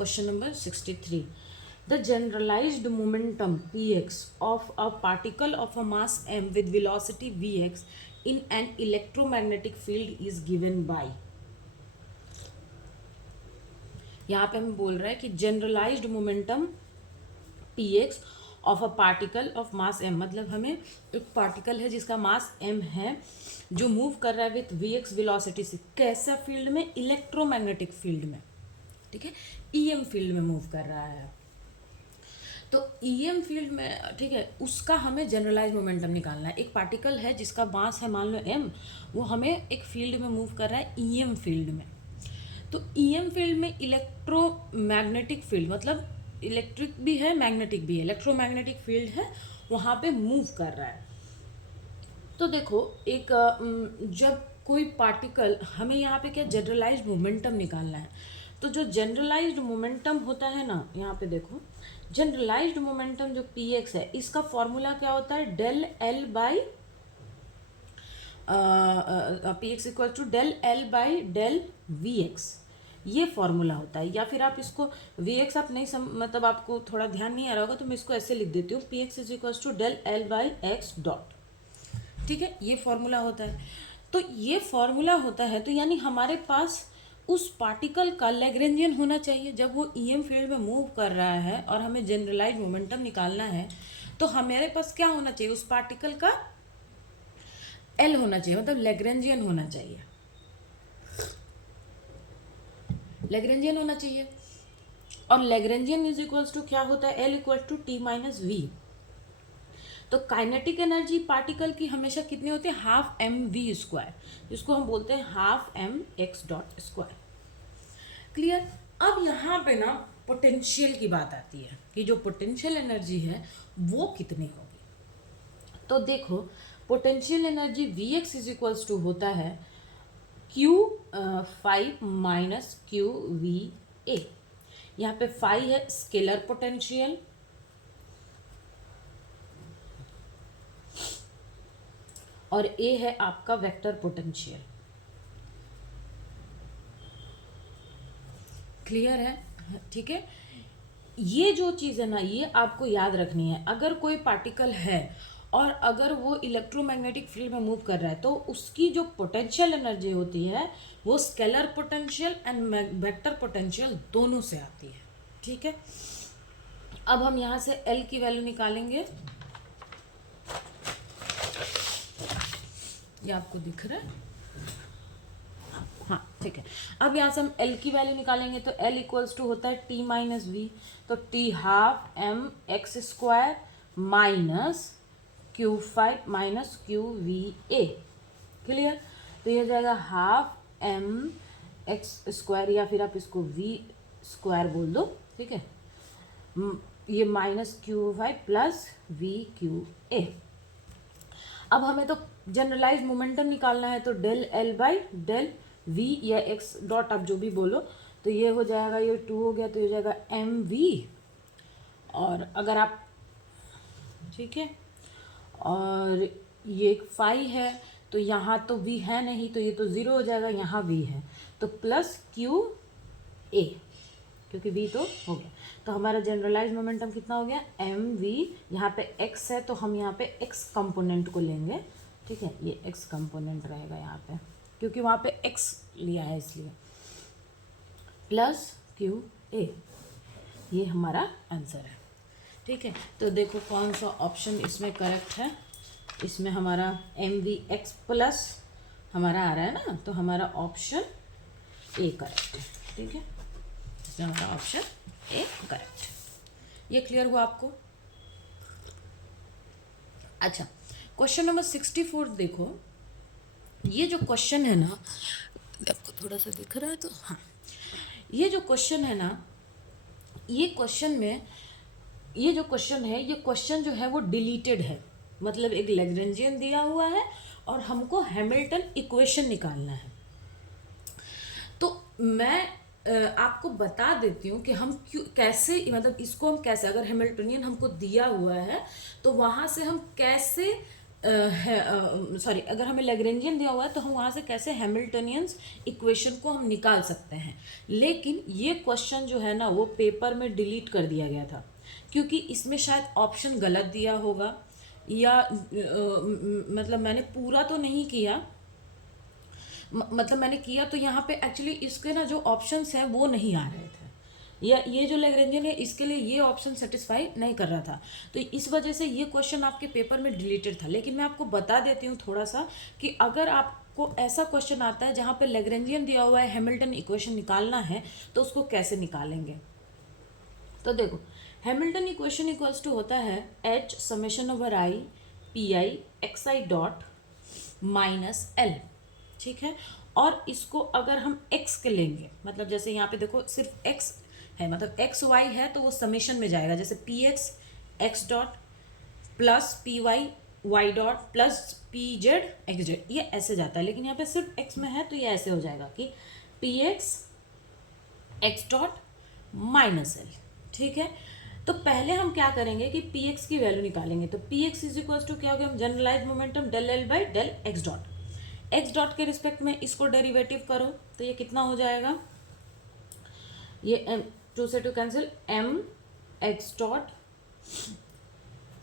Question number 63. The generalized momentum px of a particle of a mass m with velocity vx in an electromagnetic field is given by. यहाँ पे हमें बोल रहा है कि generalised momentum px of a particle of mass m, मतलब हमें एक पार्टिकल है जिसका मास m है जो मूव कर रहा है विथ vx वेलोसिटी से, कैसा फील्ड में? इलेक्ट्रोमैग्नेटिक फील्ड में, ठीक है, ईएम फील्ड में मूव कर रहा है। तो ईएम फील्ड में, ठीक है, उसका हमें जनरलाइज मोमेंटम निकालना है। एक पार्टिकल है जिसका मास है मान लो m, वो हमें एक फील्ड में मूव कर रहा है ईएम फील्ड में। तो ईएम फील्ड में इलेक्ट्रोमैग्नेटिक फील्ड, मतलब इलेक्ट्रिक भी है मैग्नेटिक भी है, इलेक्ट्रोमैग्नेटिक फील्ड है, वहाँ पे मूव कर रहा है। तो देखो एक जब कोई पार्टिकल, हमें यहाँ पे क्या जनरलाइज्ड मोमेंटम निकालना है। तो जो जनरलाइज्ड मोमेंटम होता है ना, यहाँ पे देखो जनरलाइज्ड मोमेंटम जो पी एक्स है, इसका फॉर्मूला क्या होता है? Del L by P X equal to del L by del V X, ये फॉर्मूला होता है। या फिर आप इसको वी एक्स आप नहीं मतलब आपको थोड़ा ध्यान नहीं आ रहा होगा तो मैं इसको ऐसे लिख देती हूँ, P X is equal to del L by X dot, ठीक है, ये फॉर्मूला होता है। तो ये फॉर्मूला होता है, तो यानी हमारे पास उस पार्टिकल का लैग्रेंजियन होना चाहिए जब वो ईएम फील्ड में मूव कर रहा है और हमें जनरलाइज मोमेंटम निकालना है। तो हमारे पास क्या होना चाहिए? उस पार्टिकल का एल होना चाहिए, मतलब लैग्रेंजियन होना चाहिए, लैग्रेंजियन होना चाहिए। और लैग्रेंजियन इज इक्वल्स टू क्या होता है? L equal to T minus V. तो काइनेटिक एनर्जी पार्टिकल की हमेशा कितनी होती है? हाफ एम वी स्क्वायर, जिसको हम बोलते हैं half M X dot square. Clear? अब यहाँ पे ना पोटेंशियल की बात आती है कि जो पोटेंशियल एनर्जी है वो कितनी होगी। तो देखो potential energy V X is equals to होता है Q five minus Q V A. यहाँ पे फाइव है स्केलर पोटेंशियल और ए है आपका वेक्टर पोटेंशियल। क्लियर है? ठीक है, ये जो चीज़ है ना, ये आपको याद रखनी है। अगर कोई पार्टिकल है और अगर वो इलेक्ट्रोमैग्नेटिक फील्ड में मूव कर रहा है तो उसकी जो पोटेंशियल एनर्जी होती है वो scalar potential and vector potential दोनों से आती है, ठीक है। अब हम यहाँ से एल की वैल्यू निकालेंगे, ये आपको दिख रहा है? हाँ, ठीक है। अब यहाँ से हम एल की वैल्यू निकालेंगे तो एल इक्वल्स टू होता है टी माइनस वी, तो T half M X square minus Q five minus Q V A. Clear? तो ये हो जाएगा हाफ एम एक्स स्क्वायर या फिर आप इसको वी स्क्वायर बोल दो, ठीक है, ये minus Q five plus V Q A. अब हमें तो जनरलाइज मोमेंटम निकालना है, तो del L by del V या एक्स डॉट आप जो भी बोलो, तो ये हो जाएगा, ये टू हो गया तो ये हो जाएगा एम वी। और अगर आप, ठीक है, और ये फाइव है तो यहाँ तो वी है नहीं तो ये तो ज़ीरो हो जाएगा, यहाँ वी है तो प्लस क्यू ए, क्योंकि वी तो हो गया। तो हमारा जनरलाइज मोमेंटम कितना हो गया? M V. यहाँ पे एक्स है तो हम यहाँ पे एक्स कंपोनेंट को लेंगे, ठीक है, ये एक्स कंपोनेंट रहेगा यहाँ पे क्योंकि वहाँ पे एक्स लिया है इसलिए, प्लस क्यू ए, ये हमारा आंसर है, ठीक है। तो देखो कौन सा ऑप्शन इसमें करेक्ट है। इसमें हमारा एम वी एक्स प्लस हमारा आ रहा है ना, तो हमारा ऑप्शन ए करेक्ट है, ठीक है, इसमें हमारा ऑप्शन ए करेक्ट। ये क्लियर हुआ आपको? अच्छा, क्वेश्चन नंबर 64 देखो। ये जो क्वेश्चन है ना, आपको थोड़ा सा दिख रहा है तो हाँ, ये जो क्वेश्चन है ना, ये क्वेश्चन में ये जो क्वेश्चन है, ये क्वेश्चन जो है वो डिलीटेड है, मतलब एक लैग्रेंजियन दिया हुआ है और हमको हैमिल्टन इक्वेशन निकालना है। तो मैं आपको बता देती हूँ कि हम क्यों कैसे, मतलब इसको हम कैसे, अगर हैमिल्टनियन हमको दिया हुआ है तो वहाँ से हम कैसे सॉरी, अगर हमें लैग्रेंजियन दिया हुआ है तो हम वहाँ से कैसे हैमिल्टनियंस इक्वेशन को हम निकाल सकते हैं। लेकिन ये क्वेश्चन जो है ना वो पेपर में डिलीट कर दिया गया था, क्योंकि इसमें शायद ऑप्शन गलत दिया होगा, या मतलब मैंने पूरा तो नहीं किया, मतलब मैंने किया तो यहाँ पे एक्चुअली इसके ना जो ऑप्शंस हैं वो नहीं आ रहे थे, या ये जो लैग्रेंजियन है इसके लिए ये ऑप्शन सेटिस्फाई नहीं कर रहा था, तो इस वजह से ये क्वेश्चन आपके पेपर में डिलीटेड था। लेकिन मैं आपको बता देती हूँ थोड़ा सा कि अगर आपको ऐसा क्वेश्चन आता है जहाँ पे लैग्रेंजियन दिया हुआ है, हैमिल्टन इक्वेशन निकालना है, तो उसको कैसे निकालेंगे। तो देखो, हैमिल्टन इक्वेशन इक्वल्स टू होता है h summation over i P I x I dot minus L, ठीक है। और इसको अगर हम x के लेंगे, मतलब जैसे यहाँ पे देखो सिर्फ x है, मतलब एक्स वाई है तो वो समेशन में जाएगा, जैसे P X X dot plus P Y Y dot plus P Z X Z, ये ऐसे जाता है। लेकिन यहाँ पे सिर्फ x में है तो ये ऐसे हो जाएगा कि P X X dot minus L, ठीक है। तो पहले हम क्या करेंगे कि पी एक्स की वैल्यू निकालेंगे, तो P X is equal to क्या हो गया, generalise momentum del L by del X dot. X dot के रिस्पेक्ट में इसको डेरिवेटिव करो तो ये कितना हो जाएगा, ये m टू से to cancel, m x dot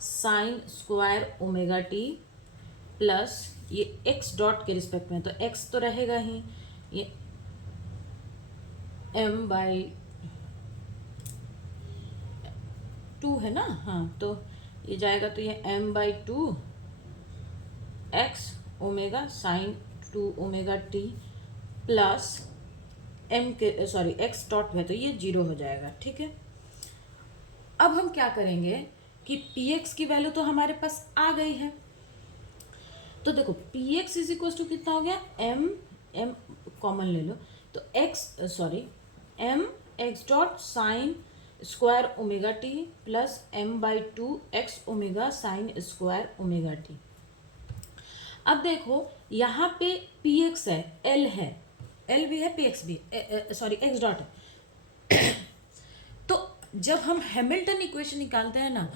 sign square omega T plus ये x डॉट के रिस्पेक्ट में, तो x तो रहेगा ही, ये m बाई 2 है ना, हाँ, तो ये जाएगा, तो ये m by 2 x omega sine 2 omega T plus m के सॉरी x डॉट में, तो ये 0 हो जाएगा, ठीक है। अब हम क्या करेंगे कि px की वैल्यू तो हमारे पास आ गई है, तो देखो px इज इक्वल टू कितना हो गया, m कॉमन ले लो, तो m x dot sign square omega T plus m by 2 x omega sine square omega T. अब देखो यहाँ पे px है, l है, l भी है, px भी सॉरी x डॉट है। तो जब हम हैमिल्टन इक्वेशन निकालते हैं ना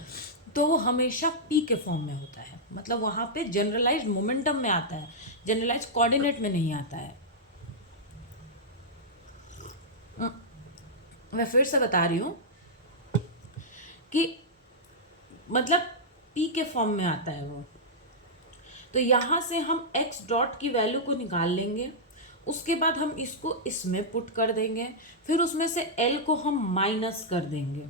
तो वो हमेशा p के फॉर्म में होता है, मतलब वहाँ पे जनरलाइज मोमेंटम में आता है, जनरलाइज कोऑर्डिनेट में नहीं आता है। मैं फिर से बता रही हूँ कि मतलब p के फॉर्म में आता है वो, तो यहाँ से हम x डॉट की वैल्यू को निकाल लेंगे, उसके बाद हम इसको इसमें पुट कर देंगे, फिर उसमें से l को हम माइनस कर देंगे,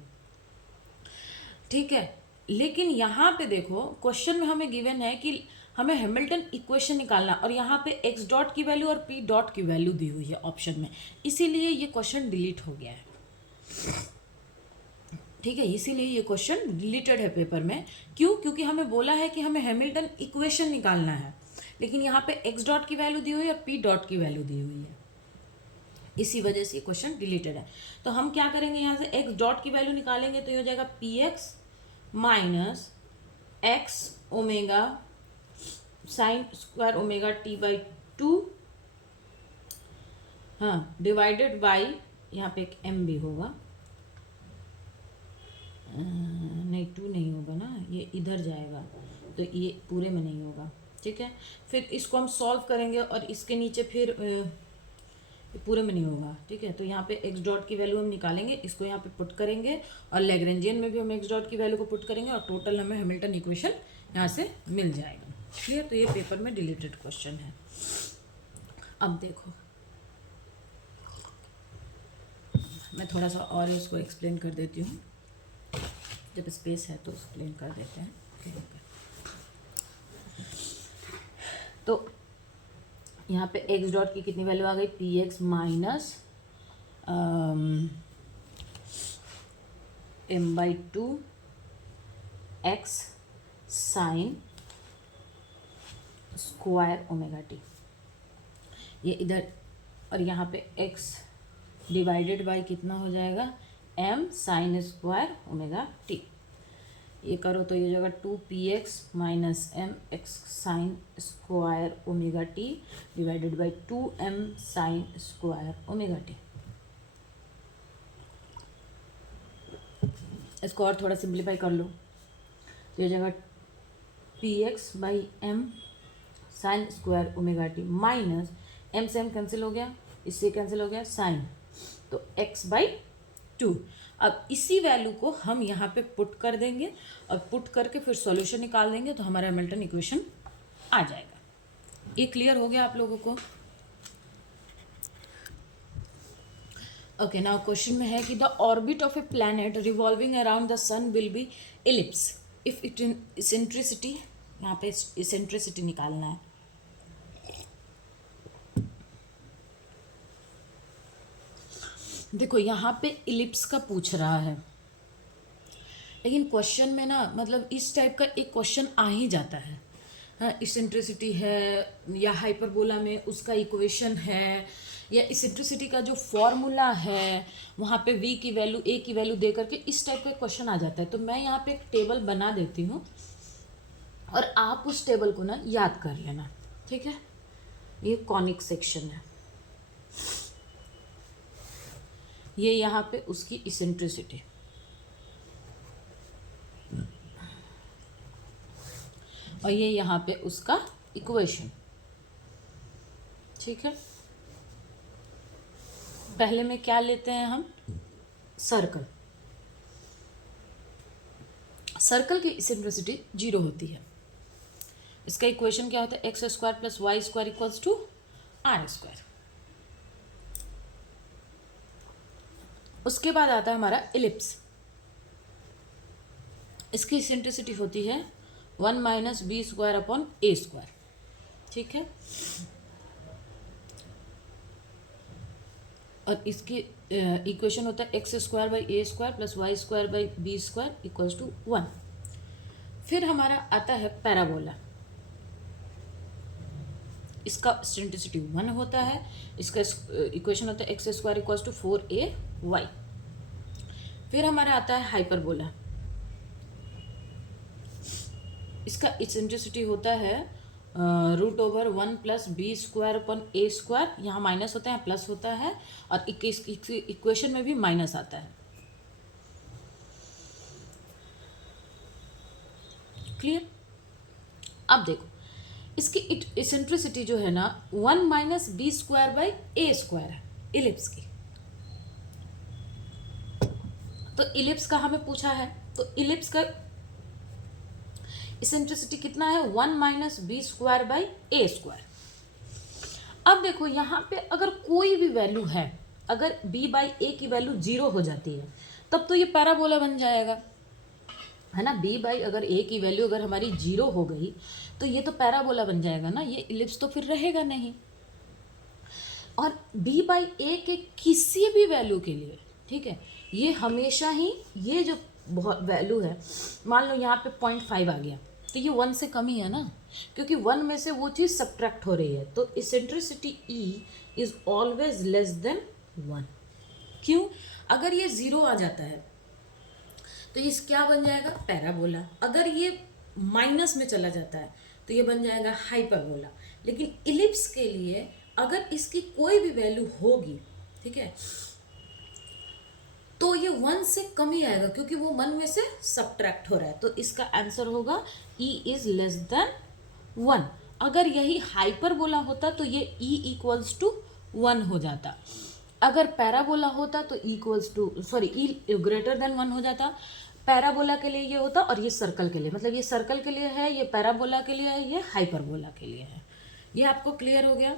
ठीक है। लेकिन यहाँ पे देखो क्वेश्चन में हमें गिवन है कि हमें हैमिल्टन इक्वेशन निकालना, और यहाँ पे x डॉट की वैल्यू और p डॉट की वैल्यू दी हुई है ऑप्शन में, इसीलिए ये क्वेश्चन डिलीट हो गया है, ठीक है। इसीलिए ये क्वेश्चन डिलीटेड है पेपर में, क्यों, क्योंकि हमें बोला है कि हमें हैमिल्टन इक्वेशन निकालना है, लेकिन यहाँ पे x डॉट की वैल्यू दी हुई है और p डॉट की वैल्यू दी हुई है, इसी वजह से ये क्वेश्चन डिलीटेड है। तो हम क्या करेंगे, यहाँ से x डॉट की वैल्यू निकालेंगे तो ये हो जाएगा P x minus x omega sine square omega T by 2, हाँ, डिवाइडेड बाई यहाँ पे एक m भी होगा, नहीं 2 नहीं होगा ना, ये इधर जाएगा तो ये पूरे में नहीं होगा, ठीक है। फिर इसको हम सॉल्व करेंगे और इसके नीचे फिर ये पूरे में नहीं होगा, ठीक है। तो यहाँ पे x डॉट की वैल्यू हम निकालेंगे, इसको यहाँ पे पुट करेंगे, और लैग्रेंजियन में भी हम x डॉट की वैल्यू को पुट करेंगे, और टोटल हमें हैमिल्टन इक्वेशन यहाँ से मिल जाएगा, क्लियर। तो ये पेपर में डिलीटेड क्वेश्चन है। अब देखो मैं थोड़ा सा और इसको एक्सप्लेन कर देती हूँ, जब स्पेस है तो एक्सप्लेन कर देते हैं कहीं पे। तो यहाँ पे x डॉट की कितनी वैल्यू आ गई, P x minus m by 2 x sine square omega T, ये इधर, और यहाँ पे x डिवाइडेड बाई कितना हो जाएगा, m sine square omega T, ये करो तो ये जगह 2px minus M X sine square omega T divided by 2m sine square omega T. इसको और थोड़ा सिंप्लीफाई कर लो तो ये जगह P X by M sine square omega T minus M से एम कैंसिल हो गया, इससे कैंसिल हो गया साइन, तो एक्स बाई टू। अब इसी वैल्यू को हम यहाँ पे पुट कर देंगे और पुट करके फिर सॉल्यूशन निकाल देंगे तो हमारा हैमिल्टन इक्वेशन आ जाएगा। ये क्लियर हो गया आप लोगों को? ओके, नाउ क्वेश्चन में है कि the orbit of a planet revolving around the sun will be ellipse if it eccentricity, यहाँ पे इसेंट्रिसिटी निकालना है। देखो यहाँ पे इलिप्स का पूछ रहा है, लेकिन क्वेश्चन में ना मतलब इस टाइप का एक क्वेश्चन आ ही जाता है। हाँ, इसेंट्रिसिटी है या हाइपरबोला में उसका इक्वेशन है या इसेंट्रिसिटी का जो फॉर्मूला है वहाँ पे v की वैल्यू a की वैल्यू दे करके इस टाइप का क्वेश्चन आ जाता है। तो मैं यहाँ पे एक टेबल बना देती हूँ और आप उस टेबल को ना याद कर लेना, ठीक है? ये कॉनिक सेक्शन है, ये यहाँ पे उसकी इसेंट्रिसिटी, और ये यहाँ पे उसका इक्वेशन, ठीक है? पहले में क्या लेते हैं हम? सर्कल। सर्कल की इसेंट्रिसिटी 0 होती है। इसका इक्वेशन क्या होता है? X square plus Y square equals to R square. उसके बाद आता है हमारा इलिप्स। इसकी इसेंट्रिसिटी होती है 1 minus B square upon A square, ठीक है? और इसकी इक्वेशन होता है X square by A square plus Y square by B square equals to 1। फिर हमारा आता है पैराबोला। इसका इसेंट्रिसिटी 1 होता है, इसका इक्वेशन होता है X square equals to 4ay। फिर हमारा आता है हाइपरबोला। इसका इसेंट्रिसिटी होता है √1 plus B square upon A square, यहाँ माइनस होता है प्लस होता है, और इक्वेशन में भी माइनस आता है। क्लियर? अब देखो इसकी इसेंट्रिसिटी जो है ना 1 minus B square by A square है इलिप्स की। तो इलिप्स का हमें पूछा है, तो इलिप्स का इसेंट्रिसिटी कितना है? 1 minus B square by A square. अब देखो यहाँ पे अगर कोई भी वैल्यू है, अगर b बाई ए की वैल्यू 0 हो जाती है तब तो ये पैराबोला बन जाएगा, है ना? b बाई अगर a की वैल्यू अगर हमारी 0 हो गई तो ये तो पैराबोला बन जाएगा ना, ये इलिप्स तो फिर रहेगा नहीं। और b बाई ए के किसी भी वैल्यू के लिए, ठीक है, ये हमेशा ही ये जो बहुत वैल्यू है, मान लो यहाँ पे 0.5 आ गया तो ये 1 से कम ही है ना, क्योंकि 1 में से वो चीज़ सब्ट्रैक्ट हो रही है। तो eccentricity E is always less than 1। क्यों? अगर ये 0 आ जाता है तो ये क्या बन जाएगा? पैराबोला। अगर ये माइनस में चला जाता है तो ये बन जाएगा हाइपरबोला। लेकिन इलिप्स के लिए अगर इसकी कोई भी वैल्यू होगी, ठीक है, तो ये 1 से कम ही आएगा क्योंकि वो 1 में से सब्ट्रैक्ट हो रहा है। तो इसका आंसर होगा E इज लेस देन 1। अगर यही हाइपरबोला होता तो ये E इक्वल्स टू 1 हो जाता। अगर पैराबोला होता तो E ग्रेटर देन 1 हो जाता। पैराबोला के लिए ये होता और ये सर्कल के लिए, मतलब ये सर्कल के लिए है, ये पैराबोला के लिए है, ये हाइपरबोला के लिए है। ये आपको क्लियर हो गया?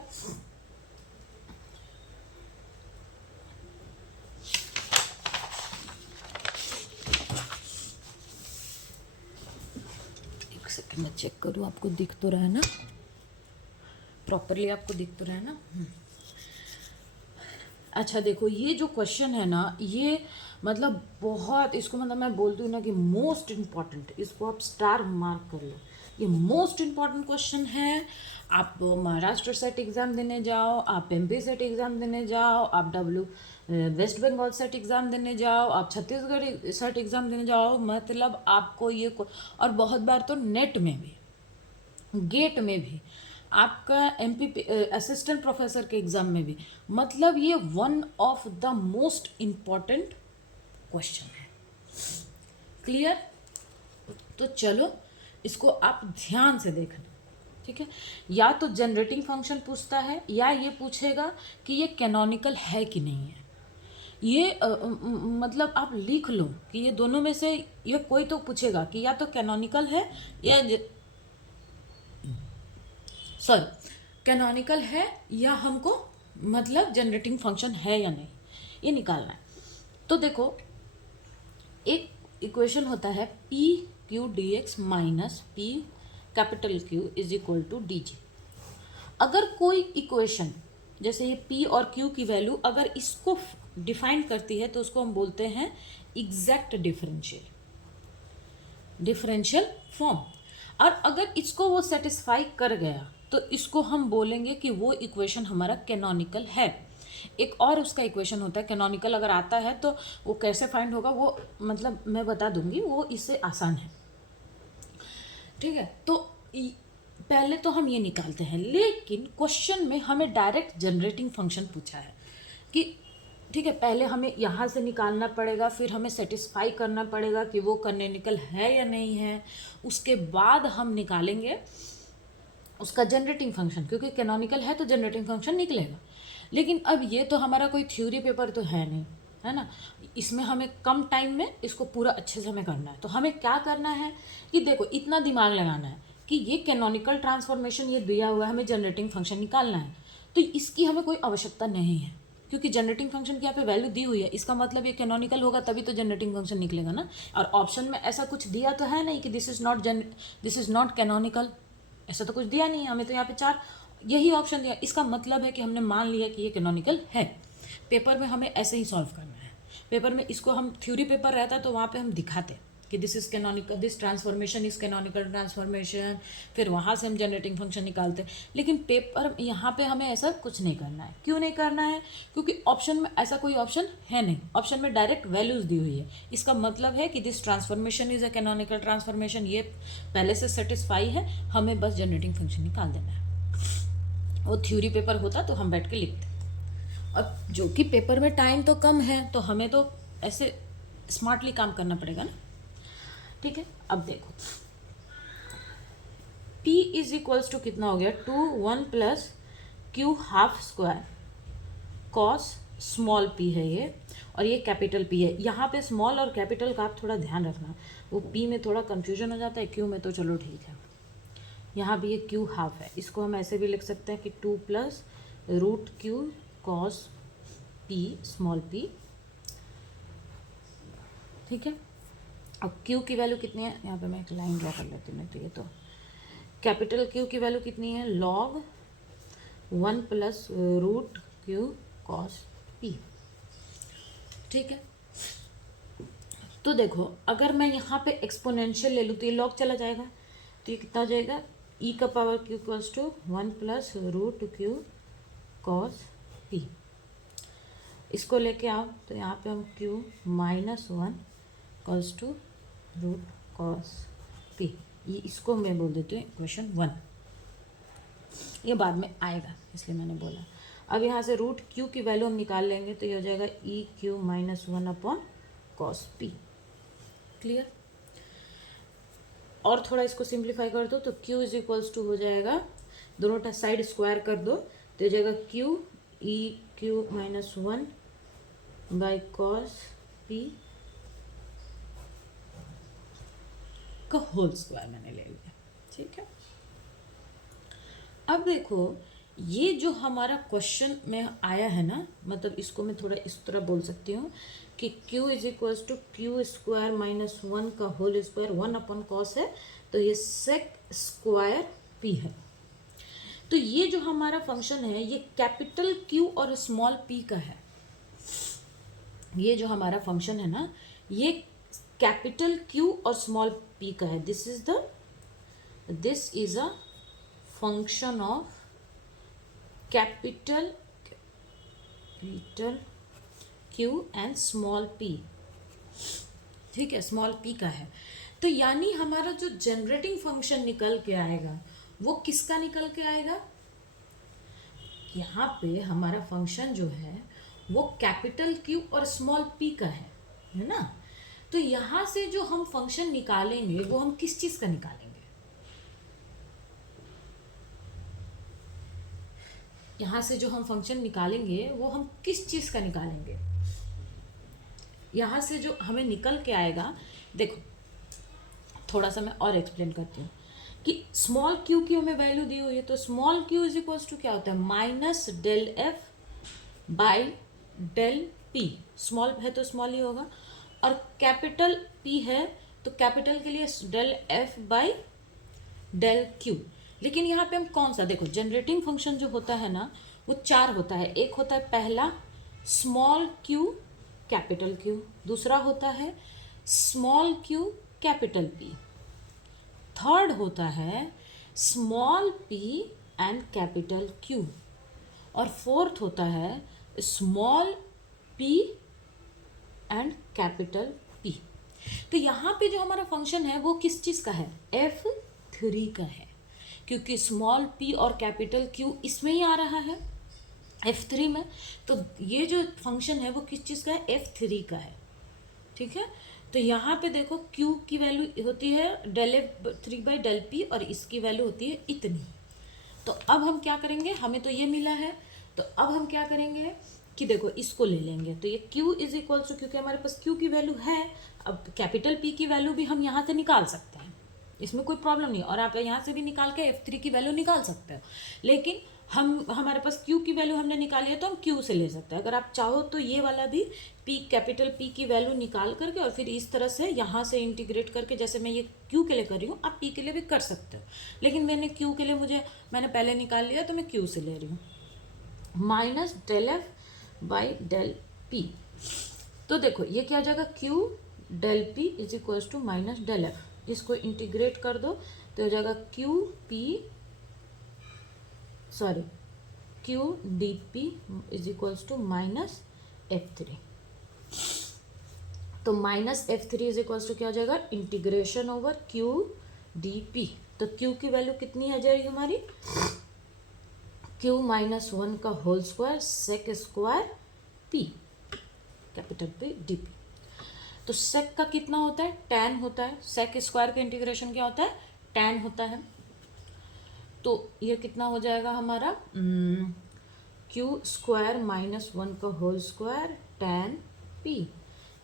सेकंड में चेक करूँ आपको दिख तो रहा है ना, प्रॉपरली आपको दिख तो रहा है ना? अच्छा देखो ये जो क्वेश्चन है ना, ये मतलब बहुत, इसको मतलब मैं बोलती हूँ ना कि मोस्ट इम्पॉर्टेंट, इसको आप स्टार मार्क कर लो। ये मोस्ट इम्पॉर्टेंट क्वेश्चन है। आप महाराष्ट्र सेट एग्ज़ाम देने जाओ, आप MP सेट एग्ज़ाम देने जाओ, आप वेस्ट बंगाल सेट एग्ज़ाम देने जाओ, आप छत्तीसगढ़ सेट एग्ज़ाम देने जाओ, मतलब आपको ये, और बहुत बार तो नेट में भी, गेट में भी, आपका MP असिस्टेंट प्रोफेसर के एग्ज़ाम में भी, मतलब ये one of the most important question है। क्लियर? तो चलो इसको आप ध्यान से देखना, ठीक है। या तो जनरेटिंग फंक्शन पूछता है या ये पूछेगा कि ये कैनोनिकल है कि नहीं है। ये मतलब आप लिख लो कि ये दोनों में से ये कोई तो पूछेगा कि या तो कैनोनिकल है या कैनोनिकल है या हमको मतलब जनरेटिंग फंक्शन है या नहीं, ये निकालना है। तो देखो एक इक्वेशन होता है P Q D X minus P capital Q is equal to D G. अगर कोई इक्वेशन जैसे ये p और q की वैल्यू अगर इसको डिफाइन करती है तो उसको हम बोलते हैं एग्जैक्ट डिफरेंशियल फॉर्म। और अगर इसको वो सेटिस्फाई कर गया तो इसको हम बोलेंगे कि वो इक्वेशन हमारा कैनोनिकल है। एक और उसका इक्वेशन होता है कैनोनिकल, अगर आता है तो वो कैसे फाइंड होगा वो मतलब मैं बता दूंगी, वो इससे आसान है, ठीक है। तो पहले तो हम ये निकालते हैं, लेकिन क्वेश्चन में हमें डायरेक्ट जनरेटिंग फंक्शन पूछा है कि ठीक है, पहले हमें यहाँ से निकालना पड़ेगा, फिर हमें सेटिस्फाई करना पड़ेगा कि वो कैनोनिकल है या नहीं है, उसके बाद हम निकालेंगे उसका जनरेटिंग फंक्शन, क्योंकि कैनोनिकल है तो जनरेटिंग फंक्शन निकलेगा। लेकिन अब ये तो हमारा कोई थ्योरी पेपर तो है नहीं, है ना, इसमें हमें कम टाइम में इसको पूरा अच्छे से हमें करना है। तो हमें क्या करना है कि देखो इतना दिमाग लगाना है कि ये कैनोनिकल ट्रांसफॉर्मेशन ये दिया हुआ है, हमें जनरेटिंग फंक्शन निकालना है, तो इसकी हमें कोई आवश्यकता नहीं है, क्योंकि जनरेटिंग फंक्शन की यहाँ पे वैल्यू दी हुई है, इसका मतलब ये कैनोनिकल होगा तभी तो जनरेटिंग फंक्शन निकलेगा ना। और ऑप्शन में ऐसा कुछ दिया तो है नहीं कि दिस इज नॉट कैनोनिकल, ऐसा तो कुछ दिया नहीं है हमें, तो यहाँ पे 4 यही ऑप्शन दिया, इसका मतलब है कि हमने मान लिया कि ये कैनोनिकल है। पेपर में हमें ऐसे ही सॉल्व करना है। पेपर में इसको हम थ्योरी पेपर रहता तो वहाँ पे हम दिखाते कि this is canonical, this transformation is canonical transformation, फिर वहाँ से हम जनरेटिंग फंक्शन निकालते। लेकिन पेपर यहाँ पे हमें ऐसा कुछ नहीं करना है। क्यों नहीं करना है? क्योंकि ऑप्शन में ऐसा कोई ऑप्शन है नहीं, ऑप्शन में डायरेक्ट वैल्यूज दी हुई है। इसका मतलब है कि this transformation is a canonical transformation, ये पहले से सेटिस्फाई है, हमें बस जनरेटिंग फंक्शन निकाल देना है। वो थ्योरी पेपर होता तो हम बैठ के लिखते, और जो कि पेपर में टाइम तो कम है तो हमें तो ऐसे स्मार्टली काम करना पड़ेगा ना, ठीक है। अब देखो t इज इक्वल्स टू कितना हो गया 2 1 plus Q half square cos small p है ये, और ये कैपिटल P है। यहाँ पे स्मॉल और कैपिटल का आप थोड़ा ध्यान रखना, वो P में थोड़ा कंफ्यूजन हो जाता है, Q में तो चलो ठीक है। यहाँ भी ये Q हाफ है, इसको हम ऐसे भी लिख सकते हैं कि 2 plus root Q cos P small p, ठीक है। अब Q की वैल्यू कितनी है, यहाँ पे मैं एक लाइन ड्रॉ कर लेती हूँ, तो ये तो कैपिटल Q की वैल्यू कितनी है log 1 plus root Q cos P, ठीक है। तो देखो अगर मैं यहाँ पे एक्सपोनेंशियल ले लूँ तो ये log चला जाएगा, तो ये कितना हो जाएगा e का power q equals to 1 plus root Q cos P। इसको लेके आओ तो यहाँ पे हम q minus 1 equals to root cos P, ये इसको मैं बोल देती हूँ इक्वेशन 1, ये बाद में आएगा इसलिए मैंने बोला। अब यहाँ से रूट q की वैल्यू हम निकाल लेंगे तो ये हो जाएगा E Q minus 1 upon cos P, clear. और थोड़ा इसको सिंप्लीफाई कर दो तो q इज इक्वल्स टू हो जाएगा, दोनों साइड स्क्वायर कर दो तो हो जाएगा q E Q minus 1 by cos P का होल स्क्वायर मैंने ले लिया, ठीक है। अब देखो ये जो हमारा क्वेश्चन में आया है ना, मतलब इसको मैं थोड़ा इस तरह बोल सकती हूँ कि q is equals to Q square minus 1 का होल स्क्वायर 1 अपॉन कॉस है, तो ये सेक स्क्वायर p है। तो ये जो हमारा फंक्शन है ये कैपिटल Q और स्मॉल p का है। ये जो हमारा फंक्शन है ना ये कैपिटल Q और स्मॉल p का है। This is a function of capital Q and small p, ठीक है, स्मॉल p का है। तो यानी हमारा जो जनरेटिंग फंक्शन निकल के आएगा वो किसका निकल के आएगा, यहाँ पे हमारा फंक्शन जो है वो कैपिटल Q और स्मॉल p का है ना। तो यहाँ से जो हम फंक्शन निकालेंगे वो हम किस चीज़ का निकालेंगे, यहाँ से जो हम फंक्शन निकालेंगे वो हम किस चीज़ का निकालेंगे, यहाँ से जो हमें निकल के आएगा, देखो थोड़ा सा मैं और एक्सप्लेन करती हूँ कि स्मॉल क्यू की हमें वैल्यू दी हुई है, तो small Q is equals to क्या होता है, minus del F by del P. Small है तो स्मॉल ही होगा, और कैपिटल पी है तो कैपिटल के लिए del F by del Q. लेकिन यहाँ पे हम कौन सा, देखो जनरेटिंग फंक्शन जो होता है ना वो चार होता है। एक होता है पहला स्मॉल क्यू कैपिटल क्यू, दूसरा होता है small Q capital P, third होता है small P and capital Q, और फोर्थ होता है small P and capital P. तो यहाँ पे जो हमारा फंक्शन है वो किस चीज़ का है, F3 का है, क्योंकि स्मॉल p और कैपिटल Q इसमें ही आ रहा है F3 में। तो ये जो फंक्शन है वो किस चीज़ का है, F3 का है, ठीक है। तो यहाँ पे देखो Q की वैल्यू होती है del F3 by del P, और इसकी वैल्यू होती है इतनी। तो अब हम क्या करेंगे, हमें तो ये मिला है, तो अब हम क्या करेंगे कि देखो इसको ले लेंगे, तो ये Q इज इक्वल टू, क्योंकि हमारे पास Q की वैल्यू है, अब कैपिटल P की वैल्यू भी हम यहाँ से निकाल सकते हैं, इसमें कोई प्रॉब्लम नहीं, और आप यहाँ से भी निकाल के F3 की वैल्यू निकाल सकते हो। लेकिन हमारे पास Q की वैल्यू हमने निकाली है तो हम Q से ले सकते हैं। अगर आप चाहो तो ये वाला भी P कैपिटल P की वैल्यू निकाल करके और फिर इस तरह से यहाँ से इंटीग्रेट करके, जैसे मैं ये Q के लिए कर रही हूँ आप P के लिए भी कर सकते हो, लेकिन Q के लिए मैंने पहले निकाल लिया तो मैं Q से ले रही हूँ, minus del F by del P. तो देखो ये क्या हो जाएगा, Q del P is equals to minus del F, इसको इंटीग्रेट कर दो तो हो जाएगा Q D P is equals to minus F3। तो minus F3 is equals to क्या हो जाएगा, integration over Q D P. तो Q की वैल्यू कितनी आ जाएगी हमारी, Q माइनस 1 का whole square sec square P capital P D P. तो सेक का कितना होता है, tan होता है, सेक स्क्वायर का इंटीग्रेशन क्या होता है, tan होता है। तो ये कितना हो जाएगा हमारा, Q स्क्वायर माइनस 1 का होल स्क्वायर tan P।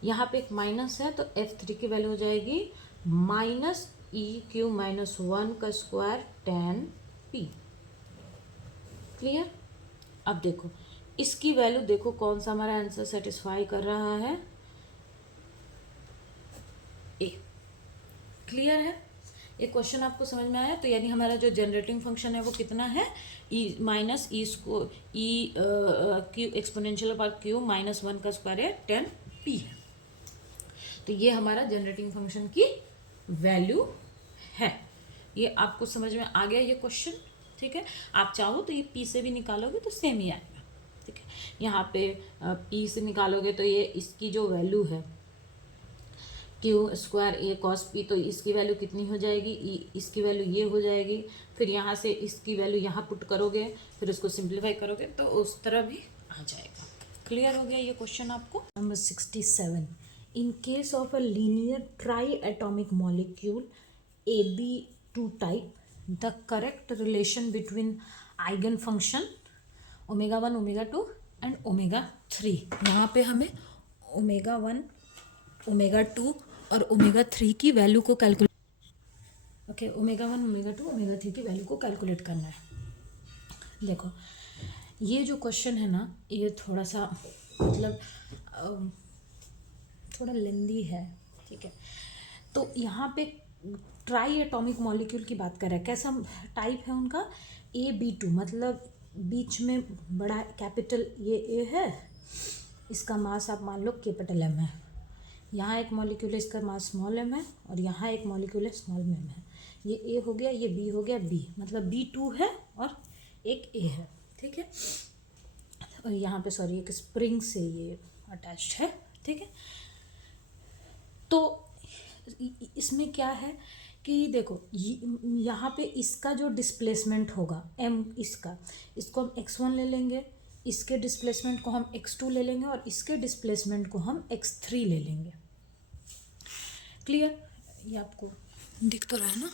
यहाँ पे एक माइनस है तो F3 की वैल्यू हो जाएगी माइनस EQ माइनस 1 का स्क्वायर tan P। क्लियर। अब देखो इसकी वैल्यू, देखो कौन सा हमारा आंसर सेटिस्फाई कर रहा है, ए। क्लियर है, ये क्वेश्चन आपको समझ में आया। तो यानी हमारा जो जनरेटिंग फंक्शन है वो कितना है, ई माइनस ई स्को ई क्यू एक्सपोनेंशियल पर क्यू माइनस 1 का स्क्वायर है tan P है। तो ये हमारा जनरेटिंग फंक्शन की वैल्यू है। ये आपको समझ में आ गया ये क्वेश्चन, ठीक है। आप चाहो तो ये P से भी निकालोगे तो सेम ही आएगा, ठीक है। यहाँ पे P से निकालोगे तो ये इसकी जो वैल्यू है क्यू स्क्वायर ए कॉस पी, तो इसकी वैल्यू कितनी हो जाएगी, इसकी वैल्यू ये हो जाएगी। फिर यहाँ से इसकी वैल्यू यहाँ पुट करोगे, फिर उसको सिंप्लीफाई करोगे तो उस तरह भी आ जाएगा। क्लियर हो गया ये क्वेश्चन आपको। Number 67, in case of a linear try atomic molecule AB2 type, the correct relation between eigen function omega 1 omega 2 and omega 3। यहाँ पे हमें ओमेगा 1 ओमेगा 2 और ओमेगा 3 की वैल्यू को calculate, okay, omega 1 omega 2 omega 3 की value को calculate करना है। देखो ये जो क्वेश्चन है ना ये थोड़ा सा मतलब थोड़ा लेंदी है, ठीक है। तो यहाँ पे ट्राई एटॉमिक मॉलिक्यूल की बात कर रहे हैं, कैसा टाइप है उनका, AB2, मतलब बीच में बड़ा कैपिटल ये A है, इसका मास आप मान लो कैपिटल M है, यहाँ एक मॉलिक्यूल है इसका मास स्मॉल m है, और यहाँ एक मॉलिक्यूल है स्मॉल m है। ये A हो गया, ये B हो गया, B मतलब B2 है और एक A है, ठीक है। और यहाँ पे सॉरी एक स्प्रिंग से ये अटैच्ड है, ठीक है। तो इसमें क्या है कि देखो यहाँ पे इसका जो डिस्प्लेसमेंट होगा m, इसको हम x1 ले लेंगे, इसके डिस्प्लेसमेंट को हम x2 ले लेंगे और इसके डिस्प्लेसमेंट को हम x3 ले लेंगे। क्लियर, ये आपको दिख तो रहा है ना।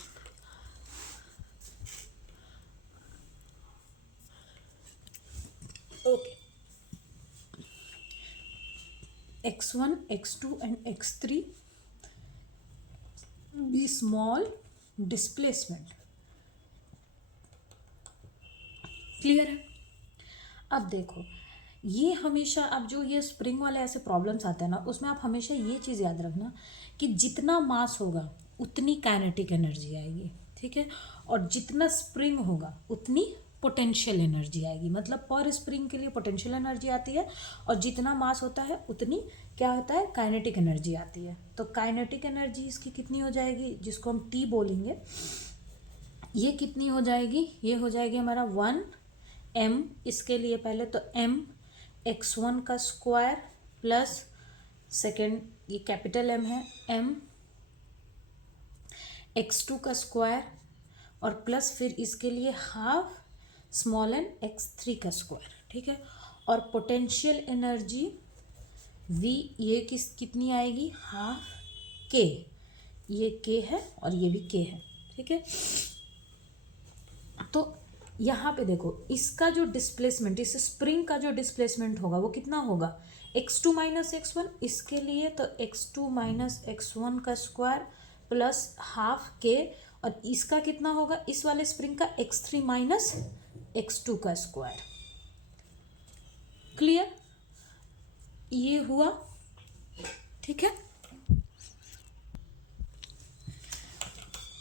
Okay, x1 x2 and x3 be small displacement. Clear है? अब देखो, ये हमेशा, अब जो ये स्प्रिंग वाले ऐसे प्रॉब्लम्स आते हैं ना, उसमें आप हमेशा ये चीज़ याद रखना कि जितना मास होगा उतनी काइनेटिक एनर्जी आएगी, ठीक है, और जितना स्प्रिंग होगा उतनी पोटेंशियल एनर्जी आएगी। मतलब पर स्प्रिंग के लिए पोटेंशियल एनर्जी आती है, और जितना मास होता है उतनी क्या होता है, काइनेटिक एनर्जी आती है। तो काइनेटिक एनर्जी इसकी कितनी हो जाएगी, जिसको हम टी बोलेंगे, ये कितनी हो जाएगी, ये हो जाएगी हमारा 1m। इसके लिए पहले तो m x1 का स्क्वायर प्लस सेकेंड ये कैपिटल M है, m x2 का स्क्वायर, और प्लस फिर इसके लिए हाफ स्मॉल n x3 का स्क्वायर, ठीक है। और पोटेंशियल एनर्जी v ये कितनी आएगी, हाफ k, ये k है और ये भी k है, ठीक है। तो यहाँ पे देखो, इसका जो डिस्प्लेसमेंट, इस स्प्रिंग का जो डिस्प्लेसमेंट होगा वो कितना होगा, x2 माइनस x1। इसके लिए तो x2 माइनस x1 का स्क्वायर प्लस हाफ k, और इसका कितना होगा, इस वाले स्प्रिंग का x3 माइनस x2 का स्क्वायर। क्लियर? ये हुआ, ठीक है।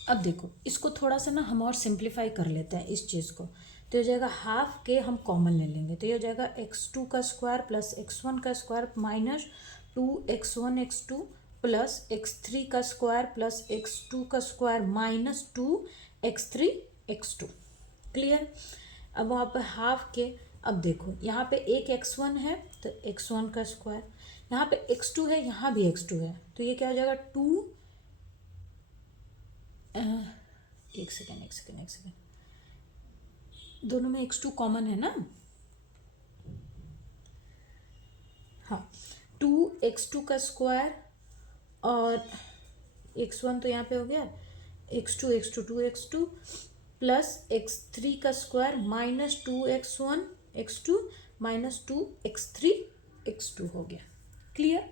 अब देखो, इसको थोड़ा सा ना हम और सिंप्लीफाई कर लेते हैं इस चीज़ को। तो ये हो जाएगा हाफ के हम कॉमन ले लेंगे, तो ये हो जाएगा x2 का स्क्वायर प्लस x1 का square minus 2x1 x2 plus x3 का स्क्वायर प्लस x2 का square minus 2x3 x2। Clear? अब वहाँ पे हाफ के, अब देखो यहाँ पे एक x1 है तो x1 का स्क्वायर, यहाँ पे x2 है, यहाँ भी x2 है, तो ये क्या हो जाएगा 2, एक सेकेंड, दोनों में x2 कॉमन है ना, हाँ, 2x2 का स्क्वायर और x1 तो यहाँ पे हो गया, x2 2x2 प्लस x3 का square minus 2x1 x2 minus 2x3 x2 हो गया। क्लियर?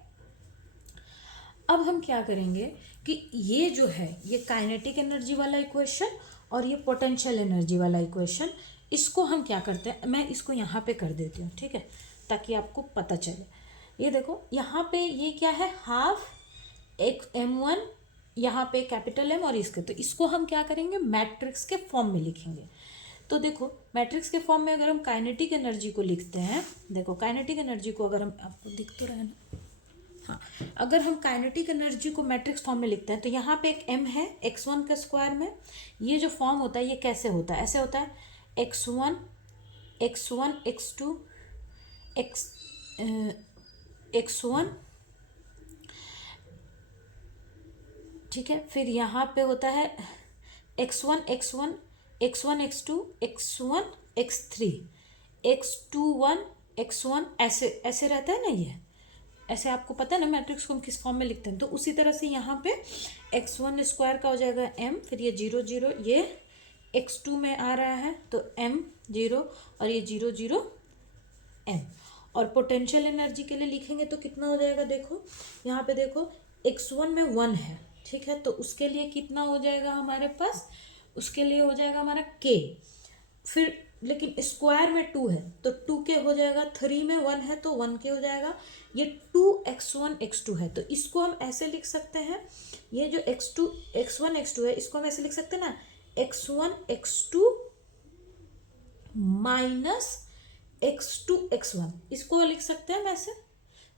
अब हम क्या करेंगे कि ये जो है, ये काइनेटिक एनर्जी वाला इक्वेशन और ये पोटेंशियल एनर्जी वाला इक्वेशन, इसको हम क्या करते हैं, मैं इसको यहाँ पे कर देती हूँ, ठीक है, ताकि आपको पता चले। ये देखो यहाँ पे ये क्या है, हाफ एक m1, यहाँ पे कैपिटल M और इसके, तो इसको हम क्या करेंगे, मैट्रिक्स के फॉर्म में लिखेंगे। तो देखो मैट्रिक्स के फॉर्म में अगर हम काइनेटिक एनर्जी को लिखते हैं, देखो काइनेटिक एनर्जी को अगर हम, आपको दिख तो रहा है ना, हाँ, अगर हम काइनेटिक एनर्जी को मैट्रिक्स फॉर्म में लिखते हैं तो यहाँ पे एक m है x1 के स्क्वायर में, ये जो फॉर्म होता है ये कैसे होता है, ऐसे होता है x1 x2 x1, ठीक है, फिर यहाँ पे होता है x1 x2 x1 x3 x21 x1, ऐसे ऐसे रहता है ना, ये ऐसे आपको पता है ना मैट्रिक्स को हम किस फॉर्म में लिखते हैं। तो उसी तरह से यहाँ पे x1 स्क्वायर का हो जाएगा m, फिर ये 0 0, ये x2 में आ रहा है तो m 0 और ये 0 0 m। और पोटेंशियल एनर्जी के लिए लिखेंगे तो कितना हो जाएगा, देखो यहाँ पे देखो x1 में 1 है, ठीक है, तो उसके लिए कितना हो जाएगा हमारे पास, उसके लिए हो जाएगा हमारा k, फिर लेकिन स्क्वायर में 2 है तो 2k हो जाएगा, 3 में 1 है तो 1k हो जाएगा, ये 2x1 x2 है तो इसको हम ऐसे लिख सकते हैं, ये जो x1 x2 है इसको हम ऐसे लिख सकते हैं ना, x1 x2 minus x2 x1, इसको लिख सकते हैं हम ऐसे,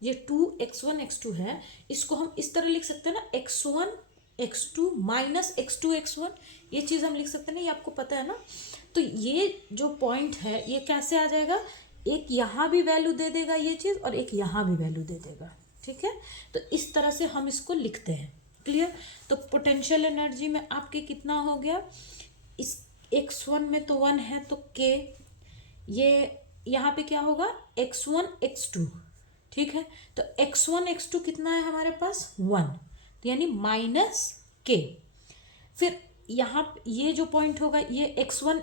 ये 2x1 x2 है, इसको हम इस तरह लिख सकते हैं ना, x1 x2 minus x2 x1, ये चीज़ हम लिख सकते हैं ना, ये आपको पता है ना। तो ये जो पॉइंट है ये कैसे आ जाएगा, एक यहाँ भी वैल्यू दे देगा ये चीज़ और एक यहाँ भी वैल्यू दे देगा, ठीक है, तो इस तरह से हम इसको लिखते हैं। क्लियर? तो पोटेंशियल एनर्जी में आपके कितना हो गया, इस x1 में तो 1 है तो k, ये यहाँ पे क्या होगा x1 x2, ठीक है, तो x1 x2 कितना है हमारे पास 1, तो यानी माइनस k, फिर यहाँ ये जो पॉइंट होगा ये x1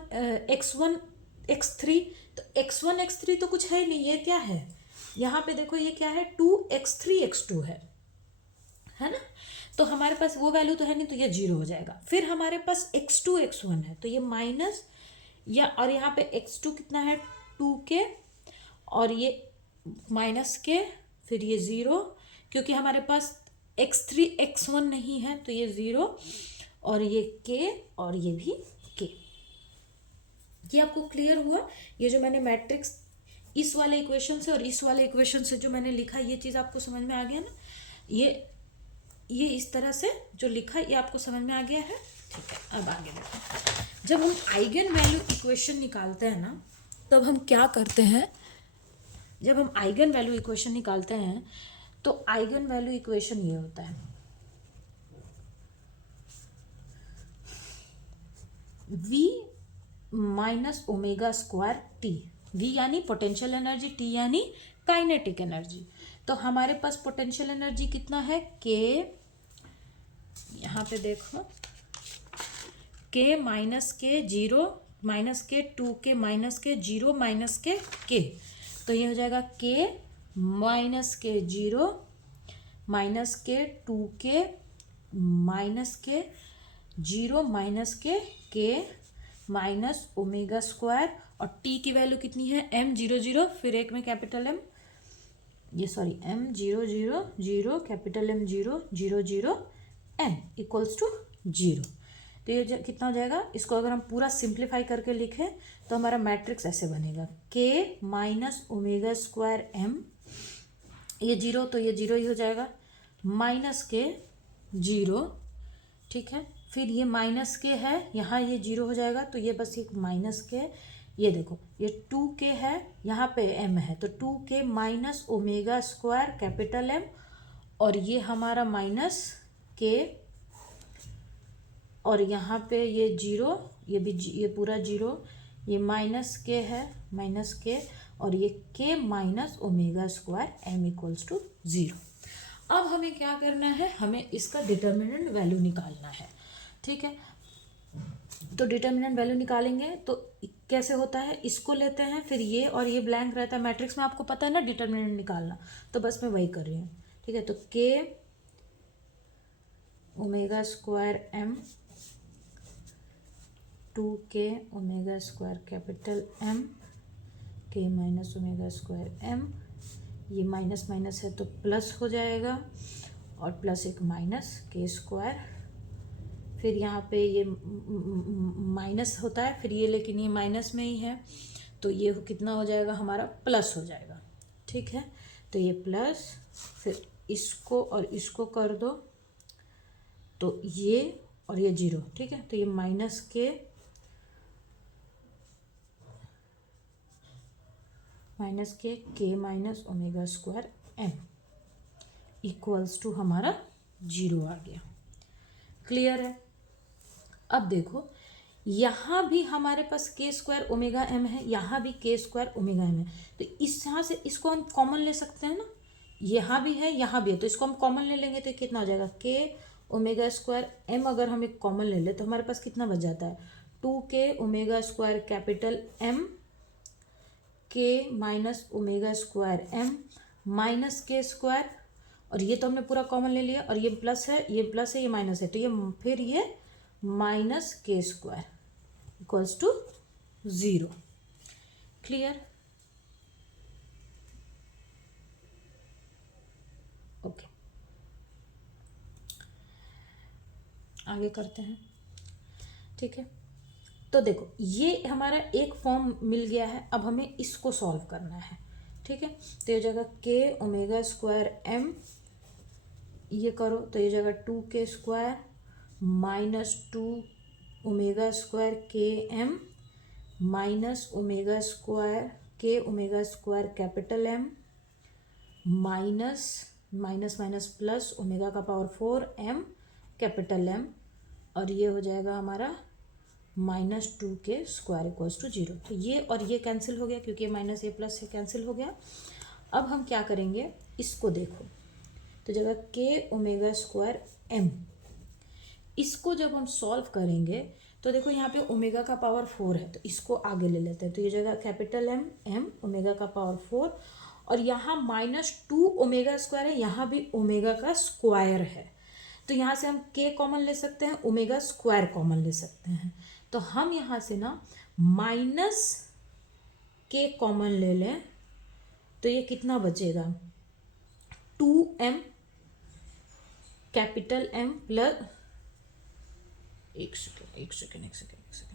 x3, तो x1 x3 तो कुछ है नहीं, ये क्या है, यहाँ पे देखो ये क्या है 2x3 x2 है ना। तो हमारे पास वो वैल्यू तो है नहीं, तो ये 0 हो जाएगा। फिर हमारे पास x2 x1 है, तो ये माइनस या, और यहाँ पे x2 कितना है 2k, और ये माइनस के, फिर ये 0, क्योंकि हमारे पास x3 x1 नहीं है तो ये 0, और ये k और ये भी k। ये आपको क्लियर हुआ? ये जो मैंने मैट्रिक्स इस वाले इक्वेशन से और इस वाले इक्वेशन से जो मैंने लिखा, ये चीज़ आपको समझ में आ गया ना? ये इस तरह से जो लिखा ये आपको समझ में आ गया है? ठीक है, अब आगे देखो। जब हम आइगन वैल्यू इक्वेशन निकालते हैं ना, तब हम क्या करते हैं, जब हम आइगन वैल्यू इक्वेशन निकालते हैं तो आइगन वैल्यू इक्वेशन ये होता है v minus omega square T. v यानी पोटेंशियल एनर्जी, t यानी काइनेटिक एनर्जी। तो हमारे पास पोटेंशियल एनर्जी कितना है k, यहाँ पे देखो k माइनस के 0 माइनस के 2k माइनस के 0 माइनस के k, तो ये हो जाएगा k माइनस के 0 माइनस के 2k माइनस के 0 minus K k minus omega square, और t की वैल्यू कितनी है m00, फिर एक में कैपिटल M, ये sorry m000 capital M000 n equals to 0। तो ये कितना हो जाएगा, इसको अगर हम पूरा सिंप्लीफाई करके लिखें तो हमारा मैट्रिक्स ऐसे बनेगा k minus omega square m, ये 0 तो ये 0 ही हो जाएगा, माइनस के 0, ठीक है, फिर ये माइनस के है, यहाँ ये 0 हो जाएगा, तो ये बस एक माइनस के, ये देखो ये 2k है, यहाँ पे m है, तो 2k minus omega square capital M, और ये हमारा माइनस k, और यहाँ पे ये 0, ये भी ये पूरा 0, ये माइनस के है, माइनस के, और ये k minus omega square m equals to 0। अब हमें क्या करना है, हमें इसका डिटर्मिनेंट वैल्यू निकालना है, ठीक है। तो डिटर्मिनेंट वैल्यू निकालेंगे तो कैसे होता है, इसको लेते हैं, फिर ये और ये ब्लैंक रहता है मैट्रिक्स में, आपको पता है ना डिटर्मिनेंट निकालना, तो बस मैं वही कर रही हूँ, ठीक है। तो k omega square m 2k omega square capital M k minus omega square m, ये माइनस माइनस है तो प्लस हो जाएगा, और प्लस एक माइनस k स्क्वायर, फिर यहाँ पे ये माइनस होता है, फिर ये लेकिन ये माइनस में ही है, तो ये कितना हो जाएगा हमारा, प्लस हो जाएगा, ठीक है। तो ये प्लस, फिर इसको और इसको कर दो, तो ये और ये 0, ठीक है, तो ये minus K k minus omega square m equals to हमारा 0 आ गया। क्लियर है? अब देखो यहाँ भी हमारे पास k स्क्वायर ओमेगा m है, यहाँ भी k स्क्वायर ओमेगा m है, तो इस यहाँ से इसको हम कॉमन ले सकते हैं ना, यहाँ भी है यहाँ भी है, तो इसको हम कॉमन ले लेंगे तो कितना हो जाएगा k ओमेगा स्क्वायर m, अगर हम एक कॉमन ले ले तो हमारे पास कितना बच जाता है 2k omega square capital m k minus omega square m minus k square, और ये तो हमने पूरा कॉमन ले लिया, और ये प्लस है ये प्लस है ये माइनस है, तो ये फिर ये minus k square equals to 0। Clear? Okay, आगे करते हैं, ठीक है। तो देखो ये हमारा एक फॉर्म मिल गया है, अब हमें इसको सॉल्व करना है, ठीक है। तो ये जगह k ओमेगा स्क्वायर m, ये करो तो ये जगह 2k square minus 2 omega square के m minus omega square k omega square capital M minus minus minus plus omega का पावर 4 m कैपिटल M, और ये हो जाएगा हमारा minus 2k square equals to 0। तो ये और ये कैंसिल हो गया, क्योंकि ये माइनस ये प्लस ये कैंसिल हो गया। अब हम क्या करेंगे, इसको देखो, तो जगह k ओमेगा स्क्वायर m, इसको जब हम सॉल्व करेंगे तो देखो यहाँ पे ओमेगा का पावर 4 है, तो इसको आगे ले लेते हैं, तो ये जगह कैपिटल एम एम ओमेगा का पावर 4, और यहाँ -2 ओमेगा स्क्वायर है, यहाँ भी ओमेगा का स्क्वायर है, तो यहाँ से हम के कॉमन ले सकते हैं, ओमेगा स्क्वायर कॉमन ले सकते हैं, तो हम यहाँ से ना माइनस के कॉमन ले लें, तो ये कितना बचेगा 2m कैपिटल एम प्लस एक सेकेंड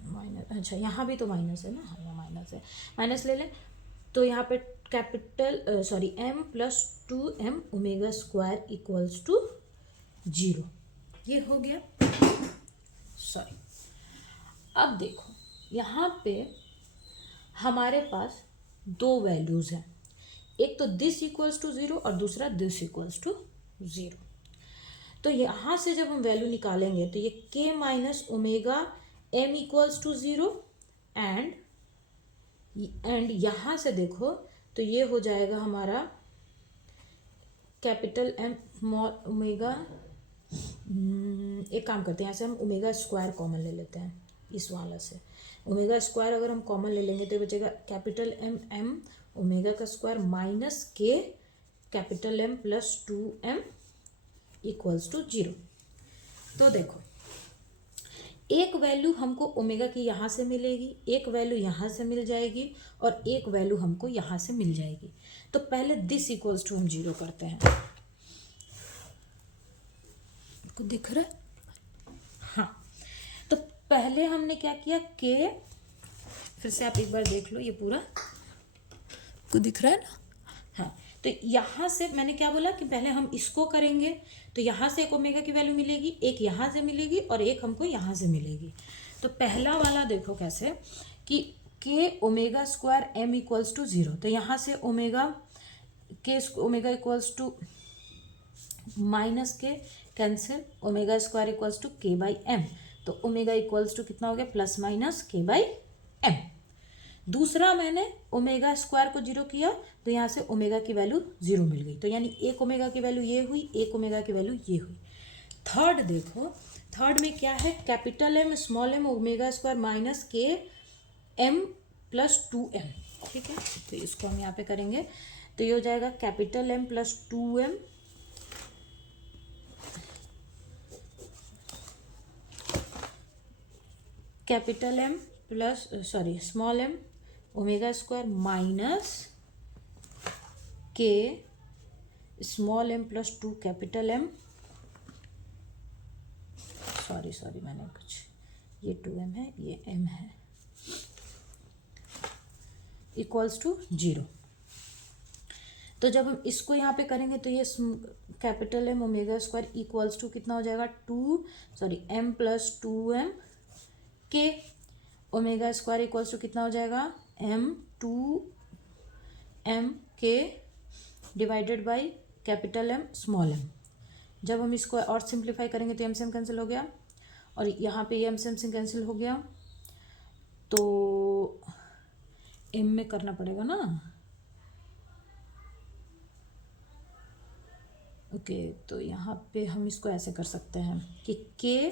माइनस, अच्छा यहाँ भी तो माइनस है ना, हाँ यहाँ माइनस है, माइनस ले लें, तो यहाँ पे capital sorry m plus 2m omega square equals to 0, ये हो गया। सॉरी, अब देखो यहाँ पे हमारे पास दो वैल्यूज़ हैं, एक तो दिस इक्वल्स टू 0 और दूसरा दिस इक्वल्स टू 0, तो यहाँ से जब हम वैल्यू निकालेंगे तो ये k minus omega m equals to 0 and यहाँ से देखो तो ये हो जाएगा हमारा कैपिटल M स्मॉल ओमेगा, एक काम करते हैं, यहाँ से हम ओमेगा स्क्वायर कॉमन ले लेते हैं, इस वाला से ओमेगा स्क्वायर अगर हम कॉमन ले लेंगे तो बचेगा कैपिटल M m ओमेगा का square minus K capital M plus 2m equals to 0। तो देखो एक वैल्यू हमको ओमेगा की यहाँ से मिलेगी, एक वैल्यू यहाँ से मिल जाएगी और एक वैल्यू हमको यहाँ से मिल जाएगी, तो पहले दिस इक्वल्स टू हम 0 करते हैं, आपको दिख रहा है, हाँ, तो पहले हमने क्या किया के, फिर से आप एक बार देख लो ये पूरा को दिख रहा है ना, हाँ, तो यहाँ से मैंने क्या बोला कि पहले हम इसको करेंगे, तो यहाँ से एक ओमेगा की वैल्यू मिलेगी, एक यहाँ से मिलेगी और एक हमको यहाँ से मिलेगी, तो पहला वाला देखो कैसे कि K omega square m equals to 0, तो यहाँ से omega K omega equals to minus K cancel, omega square equals to K by M, तो ओमेगा इक्वल्स टू कितना हो गया plus minus K by M. दूसरा मैंने ओमेगा स्क्वायर को 0 किया, तो यहाँ से ओमेगा की वैल्यू 0 मिल गई, तो यानी एक ओमेगा की वैल्यू ये हुई, एक ओमेगा की वैल्यू ये हुई। थर्ड देखो, थर्ड में क्या है, capital M small M omega square minus K M plus 2m, ठीक है, तो इसको हम यहाँ पे करेंगे, तो ये हो जाएगा capital M plus 2m capital M plus sorry small M omega square minus k small M plus 2 capital M, sorry मैंने कुछ, ये 2m है ये m है, इक्वल्स टू 0। तो जब हम इसको यहाँ पे करेंगे तो ये capital M omega square equals to कितना हो जाएगा m प्लस 2m के ओमेगा स्क्वायर इक्वल्स टू कितना हो जाएगा m के divided by capital M small m। जब हम इसको और सिंप्लीफाई करेंगे तो m से m कैंसिल हो गया और यहाँ पे m से m कैंसिल हो गया, तो m में करना पड़ेगा ना, ओके, तो यहाँ पे हम इसको ऐसे कर सकते हैं कि k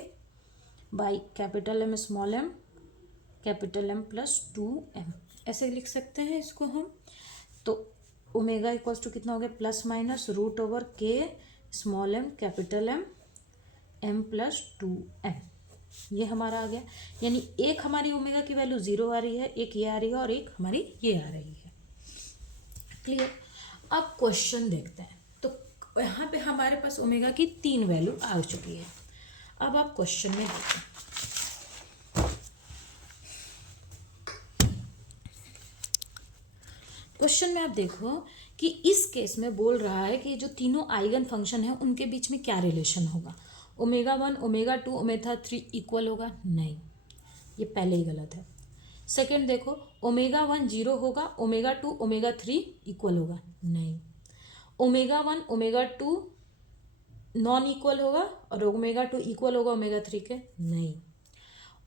by capital M small m capital M plus 2m, ऐसे लिख सकते हैं इसको हम। तो ओमेगा इक्वल्स टू कितना हो गया प्लस माइनस रूट ओवर के small m capital M m plus 2m, ये हमारा आ गया। यानी एक हमारी ओमेगा की वैल्यू 0 आ रही है, एक ये आ रही है और एक हमारी ये आ रही है। क्लियर। अब क्वेश्चन देखते हैं, तो यहाँ पे हमारे पास ओमेगा की 3 वैल्यू आ चुकी है। अब आप क्वेश्चन में देखते हैं, क्वेश्चन में आप देखो कि इस केस में बोल रहा है कि जो तीनों आइगन फंक्शन है उनके बीच में क्या रिलेशन होगा, ओमेगा 1 ओमेगा 2 ओमेगा 3 इक्वल होगा, नहीं, ये पहले ही गलत है। सेकंड देखो ओमेगा 1 0 होगा, ओमेगा 2 ओमेगा 3 इक्वल होगा, नहीं, ओमेगा 1 ओमेगा 2 नॉन इक्वल होगा और ओमेगा 2 इक्वल होगा ओमेगा 3 के, नहीं,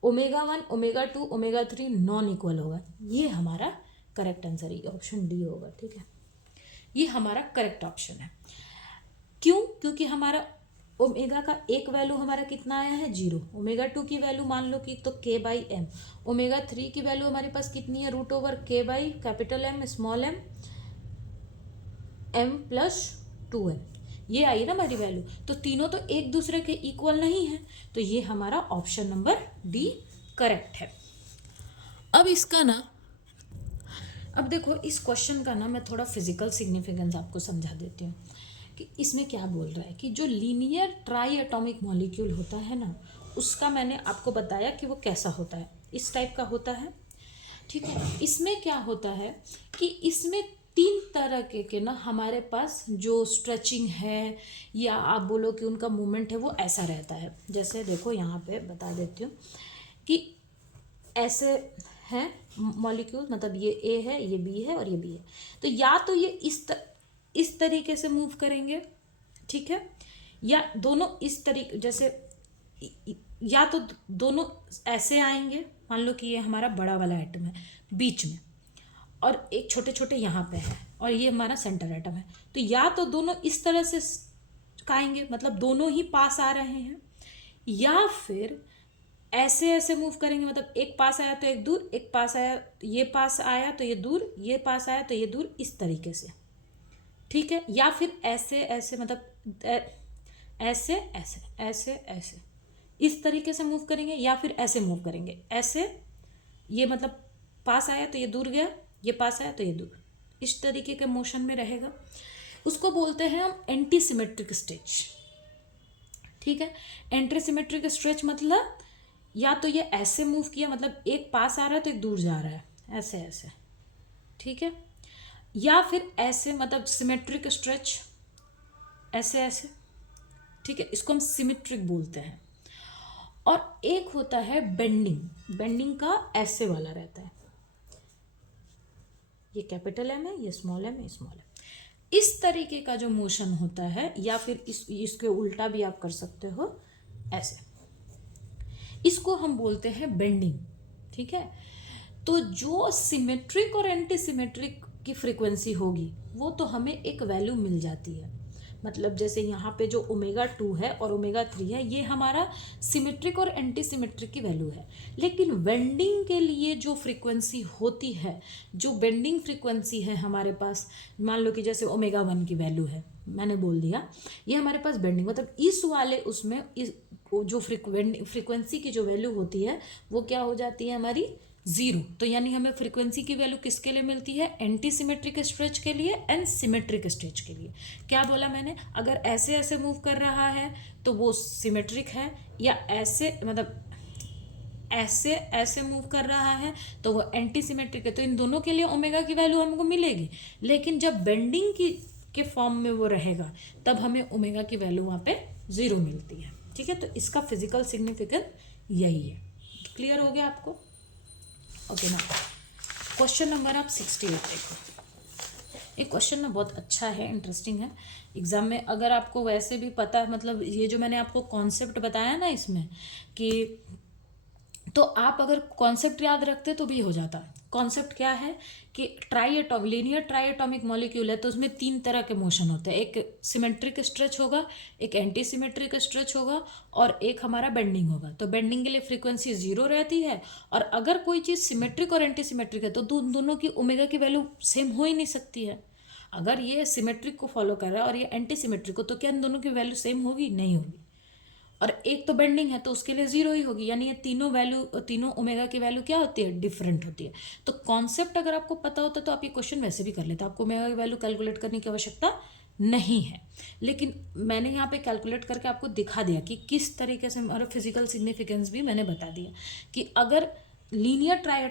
omega 1 omega 2 omega 3 non equal होगा। ये हमारा करेक्ट आंसर है, ऑप्शन डी होगा, ठीक है, ये हमारा करेक्ट ऑप्शन है। क्यों? क्योंकि हमारा ओमेगा का एक वैल्यू हमारा कितना आया है 0, ओमेगा 2 की वैल्यू मान लो कि तो k/m, ओमेगा 3 की वैल्यू हमारे पास कितनी है √k/M स्मॉल m m+2m, ये आई ना हमारी वैल्यू। तो तीनों तो एक दूसरे के इक्वल नहीं है, तो ये हमारा ऑप्शन नंबर डी करेक्ट है। अब इसका ना, अब देखो इस क्वेश्चन का ना मैं थोड़ा फिजिकल सिग्निफिकेंस आपको समझा देती हूँ कि इसमें क्या बोल रहा है कि जो लीनियर ट्राई एटॉमिक मॉलिक्यूल होता है ना, उसका मैंने आपको बताया कि वो कैसा होता है, इस टाइप का होता है, ठीक है। इसमें क्या होता है कि इसमें 3 तरह के ना हमारे पास जो स्ट्रेचिंग है या आप बोलो कि उनका मूवमेंट है वो ऐसा रहता है। जैसे देखो यहाँ पे बता देती हूँ कि ऐसे हैं मॉलिक्यूल, मतलब ये ए है, ये बी है और ये बी है। तो या तो ये इस तरीके से मूव करेंगे, ठीक है, या दोनों इस तरीके, जैसे या तो दोनों ऐसे आएंगे, मान लो कि ये हमारा बड़ा वाला एटम है बीच में और एक छोटे छोटे यहाँ पे है और ये हमारा सेंटर एटम है, तो या तो दोनों इस तरह से आएंगे, मतलब दोनों ही पास आ रहे हैं, या फिर ऐसे ऐसे मूव करेंगे, मतलब एक पास आया तो एक दूर, एक पास आया, ये पास आया तो ये दूर, ये पास आया तो ये दूर, इस तरीके से, ठीक है। या फिर ऐसे ऐसे, मतलब ऐसे ऐसे ऐसे ऐसे इस तरीके से मूव करेंगे, या फिर ऐसे मूव करेंगे, ऐसे, ये मतलब पास आया तो ये दूर गया, ये पास आया तो ये दूर, इस तरीके के मोशन में रहेगा। उसको बोलते हैं हम एंटी सिमेट्रिक स्ट्रेच, ठीक है। एंटी सिमेट्रिक स्ट्रेच मतलब या तो ये ऐसे मूव किया, मतलब एक पास आ रहा है तो एक दूर जा रहा है, ऐसे ऐसे, ठीक है, या फिर ऐसे, मतलब सिमेट्रिक स्ट्रेच, ऐसे ऐसे, ठीक है, इसको हम सिमेट्रिक बोलते हैं। और एक होता है बेंडिंग, बेंडिंग का ऐसे वाला रहता है, ये कैपिटल एम है, ये स्मॉल एम है, स्मॉल एम, इस तरीके का जो मोशन होता है, या फिर इसके उल्टा भी आप कर सकते हो, ऐसे, इसको हम बोलते हैं बेंडिंग, ठीक है। तो जो सिमेट्रिक और एंटी सिमेट्रिक की फ्रीक्वेंसी होगी वो तो हमें एक वैल्यू मिल जाती है, मतलब जैसे यहाँ पे जो ओमेगा 2 है और ओमेगा 3 है, ये हमारा सिमेट्रिक और एंटी सिमेट्रिक की वैल्यू है। लेकिन बेंडिंग के लिए जो फ्रीक्वेंसी होती है, जो बेंडिंग फ्रीक्वेंसी है हमारे पास, मान लो कि जैसे ओमेगा 1 की वैल्यू है, मैंने बोल दिया, ये हमारे पास बेंडिंग, मतलब इस वाले उसमें इस जो फ्रीक्वेंसी की जो वैल्यू होती है वो क्या हो जाती है हमारी 0। तो यानी हमें फ्रीक्वेंसी की वैल्यू किसके लिए मिलती है, एंटी सिमेट्रिक स्ट्रेच के लिए एंड सिमेट्रिक स्ट्रेच के लिए। क्या बोला मैंने, अगर ऐसे ऐसे मूव कर रहा है तो वो सिमेट्रिक है, या ऐसे, मतलब ऐसे ऐसे मूव कर रहा है तो वो एंटी सिमेट्रिक है। तो इन दोनों के लिए ओमेगा की वैल्यू हमको मिलेगी, लेकिन जब बेंडिंग के फॉर्म में वो रहेगा तब हमें ओमेगा की वैल्यू वहाँ पे 0 मिलती है, ठीक है। तो इसका फिजिकल सिग्निफिकेंस यही है। क्लियर हो गया आपको? ओके ना, क्वेश्चन नंबर आप 68 देखो। ये क्वेश्चन ना बहुत अच्छा है, इंटरेस्टिंग है। एग्जाम में अगर आपको वैसे भी पता है, मतलब ये जो मैंने आपको कॉन्सेप्ट बताया ना इसमें कि, तो आप अगर कॉन्सेप्ट याद रखते तो भी हो जाता। कॉन्सेप्ट क्या है कि लीनियर ट्राई एटॉमिक मॉलिक्यूल है तो उसमें 3 तरह के मोशन होते हैं, एक सिमेट्रिक स्ट्रेच होगा, एक एंटी सिमेट्रिक स्ट्रेच होगा और एक हमारा बेंडिंग होगा। तो बेंडिंग के लिए फ्रीक्वेंसी 0 रहती है, और अगर कोई चीज़ सिमेट्रिक और एंटी सिमेट्रिक है तो दोनों की ओमेगा की वैल्यू सेम हो ही नहीं सकती है। अगर ये सिमेट्रिक को फॉलो कर रहा है और ये एंटी सिमेट्रिक को, तो क्या इन दोनों की वैल्यू सेम होगी? नहीं होगी। और एक तो बेंडिंग है तो उसके लिए 0 ही होगी, यानी ये तीनों ओमेगा की वैल्यू क्या होती है? डिफरेंट होती है। तो कॉन्सेप्ट अगर आपको पता होता तो आप ये क्वेश्चन वैसे भी कर लेते, आपको ओमेगा की वैल्यू कैलकुलेट करने की आवश्यकता नहीं है। लेकिन मैंने यहाँ पे कैलकुलेट करके आपको दिखा दिया कि किस तरीके से, और फिजिकल सिग्निफिकेंस भी मैंने बता दिया कि अगर लीनियर ट्राई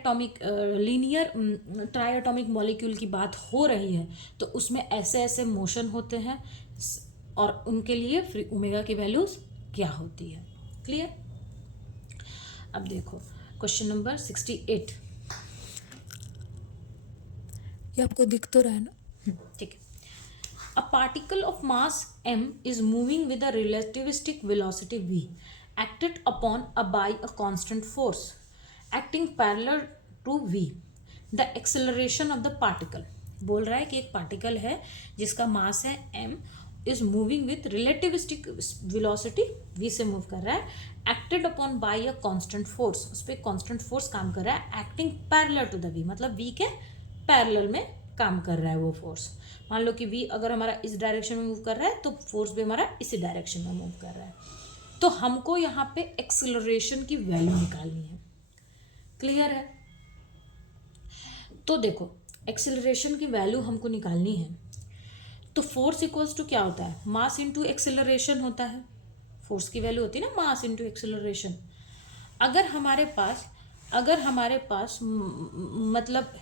एटॉमिक मॉलिक्यूल की बात हो रही है तो उसमें ऐसे ऐसे मोशन होते हैं और उनके लिए ओमेगा की वैल्यूज क्या होती है। क्लियर? अब देखो क्वेश्चन नंबर 68, ये आपको दिख तो रहा है ना? ठीक है। अ particle of mass m is moving with a relativistic velocity v acted upon by a constant force acting parallel to v. The acceleration of the particle, बोल रहा है कि एक पार्टिकल है जिसका मास है m, is moving with relativistic velocity, v से move कर रहा है, acted upon by a constant force, उस पर कांस्टेंट फोर्स काम कर रहा है, acting parallel to the v, मतलब v के पैरेलल में काम कर रहा है वो फोर्स। मान लो कि v अगर हमारा इस डायरेक्शन में मूव कर रहा है तो फोर्स भी हमारा इसी डायरेक्शन में मूव कर रहा है। तो हमको यहाँ पे एक्सेलरेशन की वैल्यू निकालनी है। क्लियर है? तो देखो एक्सेलरेशन की वैल्यू हमको निकालनी है, तो फोर्स इक्वल्स टू क्या होता है, मास इनटू एक्सेलरेशन होता है। फोर्स की वैल्यू होती है ना मास इनटू एक्सेलरेशन। अगर हमारे पास मतलब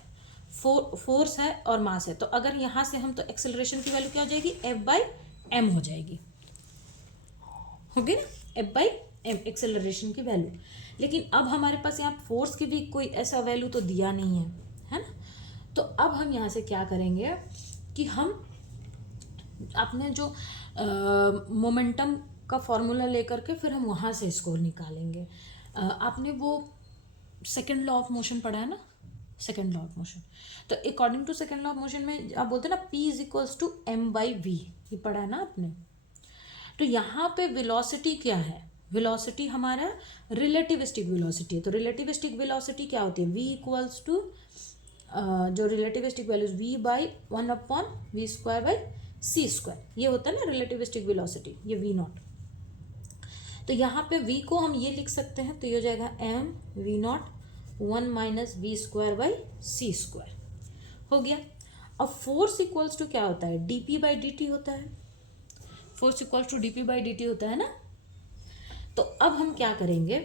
फोर्स है और मास है, तो अगर यहाँ से हम, तो एक्सेलरेशन की वैल्यू क्या हो जाएगी, F/m हो जाएगी, होगी ना, F/m एक्सेलरेशन की वैल्यू। लेकिन अब हमारे पास यहाँ फोर्स की भी कोई ऐसा वैल्यू तो दिया नहीं है ना। तो अब हम यहाँ से क्या करेंगे कि हम अपने जो मोमेंटम का फॉर्मूला लेकर के फिर हम वहाँ से स्कोर निकालेंगे। आपने वो सेकेंड लॉ ऑफ मोशन पढ़ा है ना, सेकेंड लॉ ऑफ मोशन। तो according to second law of motion में आप बोलते हैं ना P इज टू m/v, ये पढ़ा है ना आपने। तो यहाँ पे वेलोसिटी क्या है, वेलोसिटी हमारा रिलेटिविस्टिक वेलोसिटी है। तो रिलेटिविस्टिक वेलोसिटी क्या होती है, v इक्वल्स टू जो रिलेटिविस्टिक वैल्यूज v/1/v²/c², ये होता है ना रिलेटिविस्टिक वेलोसिटी, ये v नॉट। तो यहाँ पे v को हम ये लिख सकते हैं, तो ये हो जाएगा mv0 1 - v²/c² हो गया। अब फोर्स इक्वल्स टू क्या होता है, dp/dt होता है। फोर्स इक्वल्स टू dp/dt होता है ना। तो अब हम क्या करेंगे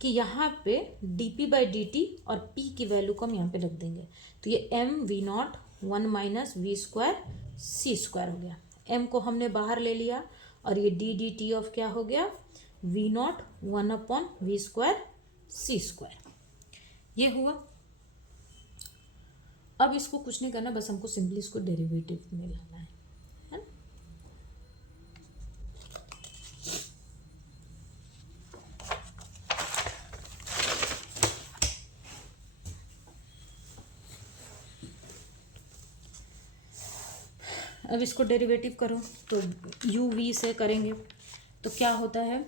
कि यहाँ पे dp/dt और p की वैल्यू को हम यहाँ पे रख देंगे। तो ये mv0 1 - v²/c² हो गया। m को हमने बाहर ले लिया और ये dt ऑफ क्या हो गया, v0 1/v²/c², ये हुआ। अब इसको कुछ नहीं करना, बस हमको सिंपली इसको डेरिवेटिव में लाना है ना। अब इसको डेरिवेटिव करो तो u v से करेंगे तो क्या होता है,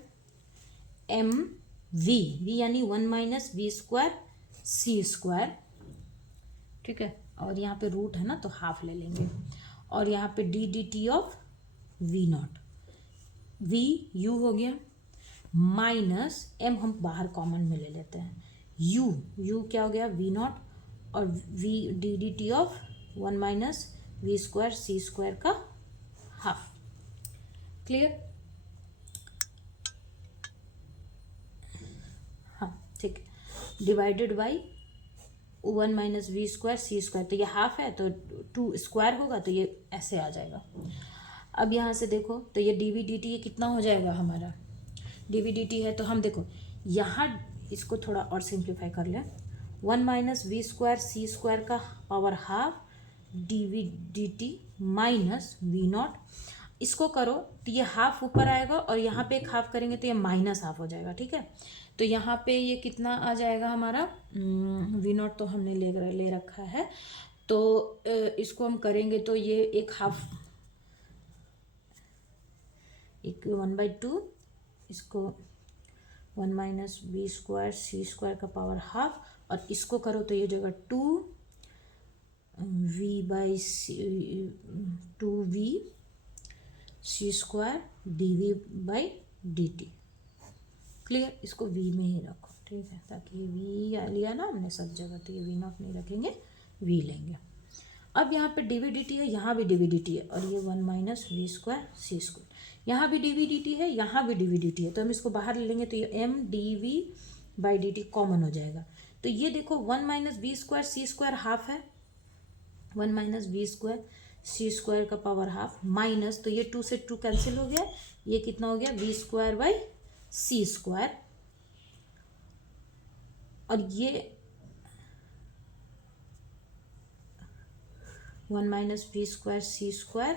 m v यानी 1 - v²/c², ठीक है, और यहाँ पे रूट है ना तो हाफ ले लेंगे, और यहाँ पे dt of v0, v u हो गया, माइनस m हम बाहर कॉमन में ले लेते हैं, u क्या हो गया v0, और v dt ऑफ 1 - v²/c² का हाफ। क्लियर? हाँ ठीक है, डिवाइडेड बाई 1 - v²/c², तो ये हाफ है तो 2 स्क्वायर होगा तो ये ऐसे आ जाएगा। अब यहाँ से देखो तो ये dv/dt ये कितना हो जाएगा हमारा, dv/dt है तो हम देखो यहाँ इसको थोड़ा और सिंप्लीफाई कर लें, 1 - v²/c² का power half dv/dt minus v0, इसको करो तो ये हाफ ऊपर आएगा और यहाँ पे एक हाफ करेंगे तो ये माइनस हाफ हो जाएगा, ठीक है। तो यहाँ पे ये कितना आ जाएगा हमारा, v0 तो हमने ले रखा है, तो इसको हम करेंगे तो ये एक हाफ, एक 1/2, इसको 1 - v²/c² का पावर हाफ, और इसको करो तो ये जगह 2v/c² dv/dt। क्लियर? इसको v में ही रखो, ठीक है, ताकि v लिया ना हमने सब जगह, तो ये v0 नहीं रखेंगे, v लेंगे। अब यहाँ पे dv/dt है, यहाँ भी dv/dt है, और ये 1 - v²/c², यहाँ भी dv/dt है, यहाँ भी dv/dt है, तो हम इसको बाहर ले लेंगे तो ये m dv/dt कॉमन हो जाएगा। तो ये देखो 1 - v²/c² हाफ है, 1 - v²/c² का पावर हाफ, माइनस, तो ये 2 से 2 कैंसिल हो गया, ये कितना हो गया, v²/c², और ये 1 - v²/c²,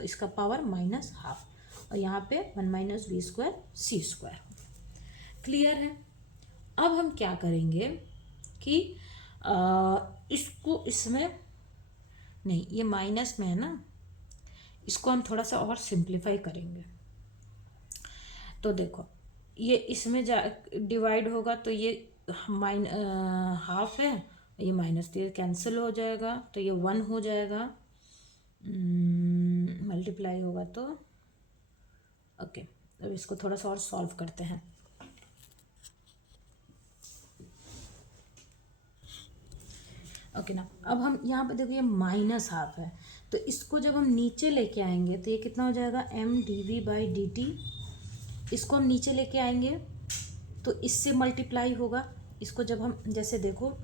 इसका पावर माइनस हाफ, और यहाँ पे 1 - v²/c²। क्लियर है? अब हम क्या करेंगे कि इसको इसमें नहीं, ये माइनस में है ना, इसको हम थोड़ा सा और सिंप्लीफाई करेंगे। तो देखो ये इसमें जा डिवाइड होगा तो ये हाफ है, ये माइनस, तो ये कैंसिल हो जाएगा, तो ये 1 हो जाएगा, मल्टीप्लाई होगा तो ओके। अब इसको थोड़ा सा और सॉल्व करते हैं। ओके ना, अब हम यहाँ पे देखो ये माइनस हाफ है, तो इसको जब हम नीचे लेके आएंगे तो ये कितना हो जाएगा, mdv/dt। इसको हम नीचे लेके आएंगे तो इससे मल्टीप्लाई होगा। इसको जब हम जैसे देखो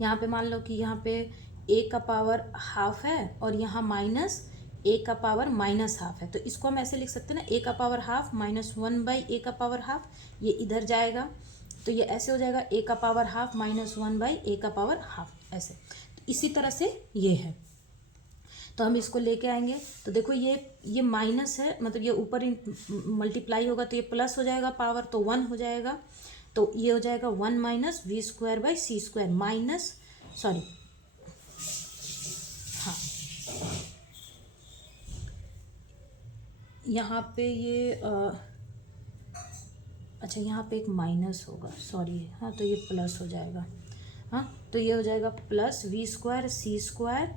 यहाँ पे मान लो कि यहाँ पे a का पावर हाफ है और यहाँ माइनस a का पावर माइनस हाफ है, तो इसको हम ऐसे लिख सकते हैं ना, a का पावर हाफ -1/a का पावर हाफ, ये इधर जाएगा तो ये ऐसे हो जाएगा a का पावर हाफ -1/a का पावर हाफ, ऐसे। तो इसी तरह से ये है, तो हम इसको लेके आएंगे तो देखो ये माइनस है, मतलब ये ऊपर मल्टीप्लाई होगा तो ये प्लस हो जाएगा पावर, तो 1 हो जाएगा, तो ये हो जाएगा 1 - v² माइनस, सॉरी हाँ, यहाँ पे ये अच्छा यहाँ पे एक माइनस होगा, सॉरी, हाँ तो ये प्लस हो जाएगा, हाँ तो ये हो जाएगा plus v²c²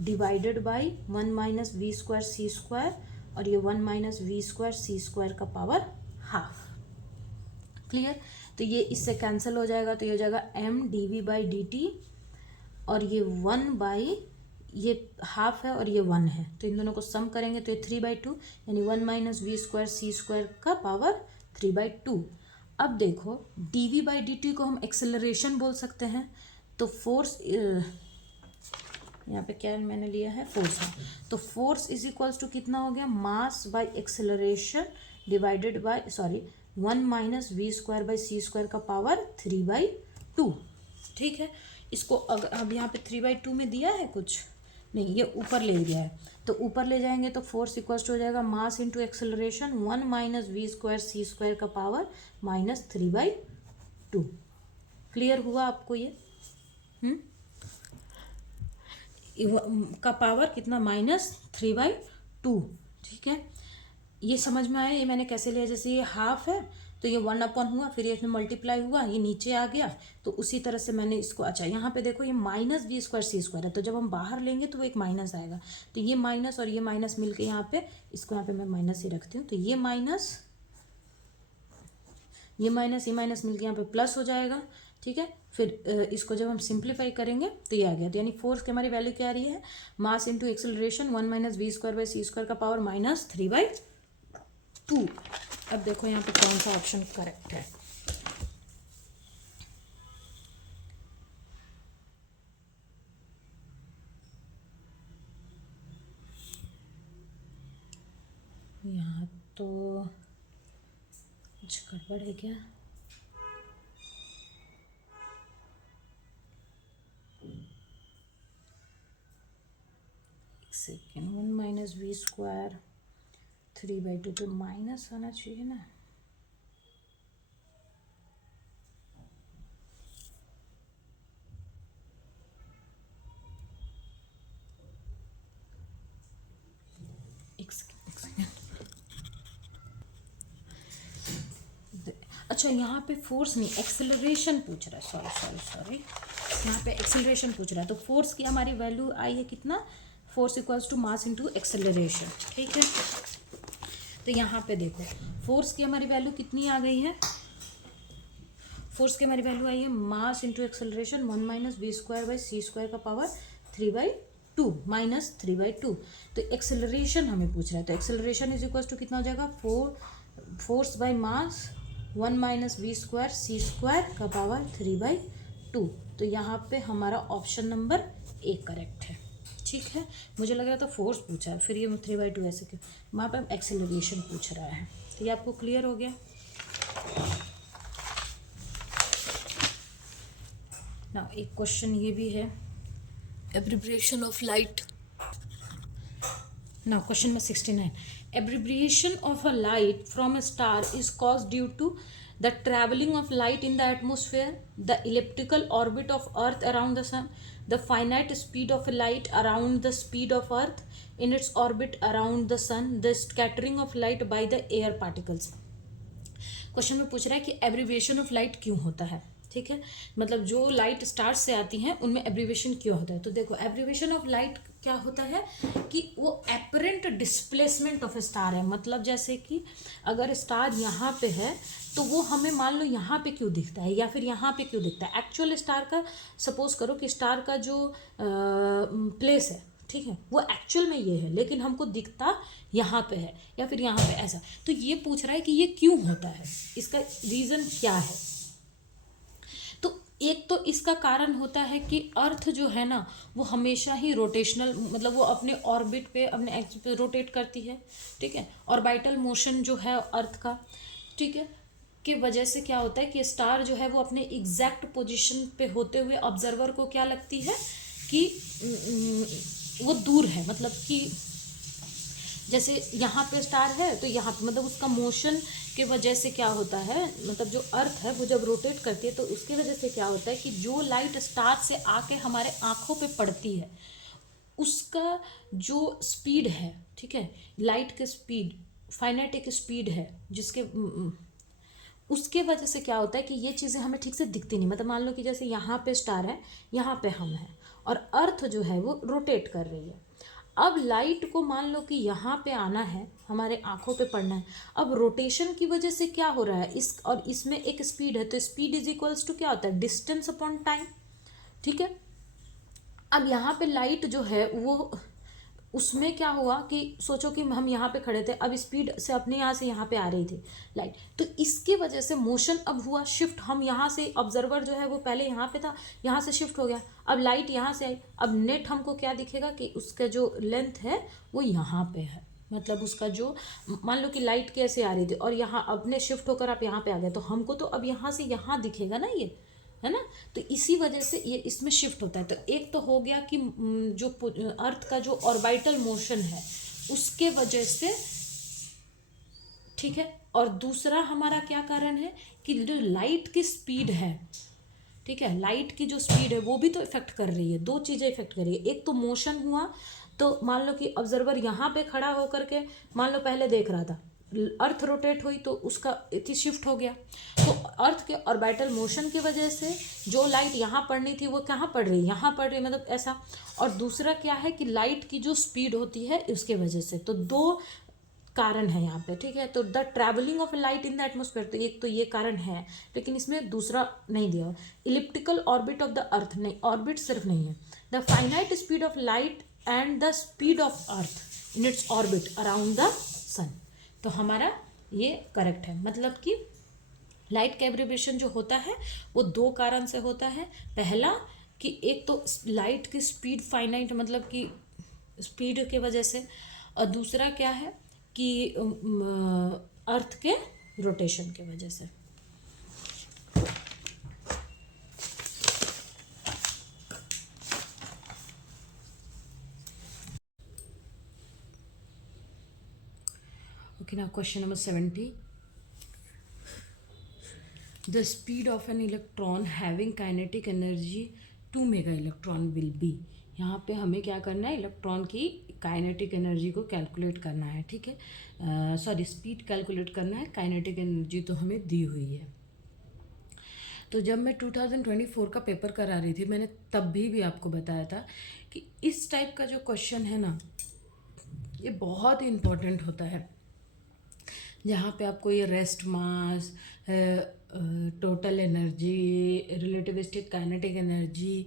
divided by 1 - v²c² और ये 1 - v²c² का पावर हाफ। क्लियर? तो ये इससे कैंसिल हो जाएगा, तो ये हो जाएगा mdv/dt और ये 1 ये हाफ है और ये 1 है, तो इन दोनों को सम करेंगे तो ये 3/2 यानी 1 - v²c² का पावर 3/2। अब देखो dv/dt को हम एक्सेलरेशन बोल सकते हैं, तो फोर्स यहाँ पे क्या मैंने लिया है, फोर्स है, तो फोर्स इज इक्वल्स टू कितना हो गया, mass by acceleration divided by 1 - v²/c² का पावर 3/2। ठीक है, इसको अब यहाँ पे 3/2 में दिया है कुछ नहीं, ये ऊपर ले गया है, तो ऊपर ले जाएंगे तो फोर्स इक्वल्स टू हो जाएगा मास इंटू एक्सेलरेशन 1 - v²c² का पावर -3/2। क्लियर हुआ आपको ये? का पावर कितना, -3/2। ठीक है, ये समझ में आया? ये मैंने कैसे लिया, जैसे ये हाफ है तो ये 1 हुआ, फिर ये इसमें मल्टीप्लाई हुआ, ये नीचे आ गया, तो उसी तरह से मैंने इसको, अच्छा यहाँ पे देखो ये -v²c² है, तो जब हम बाहर लेंगे तो वो एक माइनस आएगा, तो ये माइनस और ये माइनस मिलके यहाँ पे, इसको यहाँ पे मैं माइनस ही रखती हूँ, तो ये माइनस ये माइनस मिलके यहाँ पे प्लस हो जाएगा। ठीक है, फिर इसको जब हम सिंप्लीफाई करेंगे तो ये आ गया, तो यानी फोर्स की हमारी वैल्यू क्या आ रही है, मास इंटू एक्सेलरेशन 1 - v²/c² का पावर -3/2। अब देखो यहाँ पे कौन सा ऑप्शन करेक्ट है। यहाँ तो कुछ गड़बड़ है क्या, सेकेंड, 1 - v² 3/2 तो माइनस आना चाहिए ना, एक सेकेंड। अच्छा यहाँ पे फोर्स नहीं, एक्सेलरेशन पूछ रहा है, सॉरी, यहाँ पे एक्सेलरेशन पूछ रहा है, तो फोर्स की हमारी वैल्यू आई है कितना, force equals to mass into acceleration. ठीक है, तो यहाँ पे देखो फोर्स की हमारी वैल्यू कितनी आ गई है, फोर्स की हमारी वैल्यू आई है मास इंटू एक्सेलरेशन 1 - v²/c² का पावर 3/2 -3/2। तो एक्सेलरेशन हमें पूछ रहा है, तो एक्सेलरेशन इज इक्वल्स टू कितना हो जाएगा, फोर्स बाय मास 1 - v²c² का पावर 3/2। तो यहाँ पे हमारा ऑप्शन नंबर ए करेक्ट है। ठीक है, मुझे लग रहा था फोर्स पूछा है, फिर ये 3/2 ऐसे क्यों, वहाँ पे एक्सेलरेशन पूछ रहा है। तो ये आपको क्लियर हो गया। ना एक क्वेश्चन ये भी है, aberration of light. Now question number 69. Aberration of a light from a star is caused due to the traveling of light in the atmosphere, the elliptical orbit of Earth around the sun, the finite speed of light around the speed of earth in its orbit around the sun, the scattering of light by the air particles. Question में पूछ रहा है कि abbreviation of light क्यों होता है, ठीक है, मतलब जो लाइट स्टार्स से आती हैं उनमें एब्रीविएशन क्यों होता है। तो देखो एब्रीविएशन ऑफ लाइट क्या होता है कि वो एपरेंट डिस्प्लेसमेंट ऑफ स्टार है, मतलब जैसे कि अगर स्टार यहाँ पे है तो वो हमें मान लो यहाँ पे क्यों दिखता है या फिर यहाँ पे क्यों दिखता है। एक्चुअल स्टार का सपोज करो कि स्टार का जो प्लेस है, ठीक है, वो एक्चुअल में ये है लेकिन हमको दिखता यहाँ पे है या फिर यहाँ पे ऐसा। तो ये पूछ रहा है कि ये क्यों होता है, इसका रीज़न क्या है। तो एक तो इसका कारण होता है कि अर्थ जो है ना वो हमेशा ही रोटेशनल, मतलब वो अपने ऑर्बिट पे अपने एक्सिस पे रोटेट करती है, ठीक है, ऑर्बिटल मोशन जो है अर्थ का, ठीक है, की वजह से क्या होता है कि स्टार जो है वो अपने एग्जैक्ट पोजीशन पे होते हुए ऑब्जर्वर को क्या लगती है कि वो दूर है, मतलब कि जैसे यहाँ पे स्टार है तो यहाँ पे मतलब उसका मोशन के वजह से क्या होता है, मतलब जो अर्थ है वो जब रोटेट करती है तो उसकी वजह से क्या होता है कि जो लाइट स्टार से आके हमारे आँखों पे पड़ती है उसका जो स्पीड है, ठीक है, लाइट की स्पीड फाइनाइट एक स्पीड है जिसके उसके वजह से क्या होता है कि ये चीज़ें हमें ठीक से दिखती नहीं। मतलब मान लो कि जैसे यहाँ पे स्टार है, यहाँ पे हम हैं और अर्थ जो है वो रोटेट कर रही है। अब लाइट को मान लो कि यहाँ पे आना है, हमारे आंखों पे पड़ना है। अब रोटेशन की वजह से क्या हो रहा है, इस और इसमें एक स्पीड है, तो स्पीड इज इक्वल्स टू क्या होता है, डिस्टेंस अपॉन टाइम, ठीक है। अब यहाँ पे लाइट जो है वो उसमें क्या हुआ कि सोचो कि हम यहाँ पे खड़े थे, अब स्पीड से अपने यहाँ से यहाँ पे आ रही थी लाइट, तो इसकी वजह से मोशन अब हुआ शिफ्ट। हम यहाँ से ऑब्जर्वर जो है वो पहले यहाँ पे था, यहाँ से शिफ्ट हो गया, अब लाइट यहाँ से आई, अब नेट हमको क्या दिखेगा कि उसका जो लेंथ है वो यहाँ पे है, मतलब उसका जो मान लो कि लाइट कैसे आ रही थी और यहाँ अपने शिफ्ट होकर आप यहाँ पे आ गए तो हमको तो अब यहाँ से यहाँ दिखेगा ना, ये है ना, तो इसी वजह से ये इसमें शिफ्ट होता है। तो एक तो हो गया कि जो अर्थ का जो ऑर्बिटल मोशन है उसके वजह से, ठीक है, और दूसरा हमारा क्या कारण है कि जो लाइट की स्पीड है, ठीक है, लाइट की जो स्पीड है वो भी तो इफेक्ट कर रही है, दो चीज़ें इफेक्ट कर रही है। एक तो मोशन हुआ, तो मान लो कि ऑब्जर्वर यहाँ पे खड़ा होकर के मान लो पहले देख रहा था, अर्थ रोटेट हुई तो उसका इति शिफ्ट हो गया, तो अर्थ के ऑर्बिटल मोशन की वजह से जो लाइट यहाँ पड़नी थी वो कहाँ पड़ रही है, यहाँ पड़ रही है, मतलब ऐसा। और दूसरा क्या है कि लाइट की जो स्पीड होती है उसके वजह से, तो दो कारण है यहाँ पे, ठीक है। तो the travelling of light in the atmosphere, तो एक तो ये कारण है, लेकिन इसमें दूसरा नहीं दिया। Elliptical orbit of the earth, नहीं, ऑर्बिट सिर्फ नहीं है। The finite speed of light and the speed of earth in its orbit around the sun, तो हमारा ये करेक्ट है। मतलब कि लाइट का एब्रीविएशन जो होता है वो दो कारण से होता है। पहला कि एक तो लाइट की स्पीड फाइनाइट, मतलब कि स्पीड के वजह से, और दूसरा क्या है कि अर्थ के रोटेशन के वजह से। Okay, now question number 70. The speed of an electron having kinetic energy 2 mega electron will be। यहाँ पे हमें क्या करना है, इलेक्ट्रॉन की काइनेटिक एनर्जी को कैलकुलेट करना है, ठीक है, सॉरी स्पीड कैलकुलेट करना है, काइनेटिक एनर्जी तो हमें दी हुई है। तो जब मैं 2024 का पेपर करा रही थी मैंने तब भी आपको बताया था कि इस टाइप का जो क्वेश्चन है ना ये बहुत ही इम्पोर्टेंट होता है, जहाँ पे आपको ये rest mass, total energy, relativistic kinetic energy,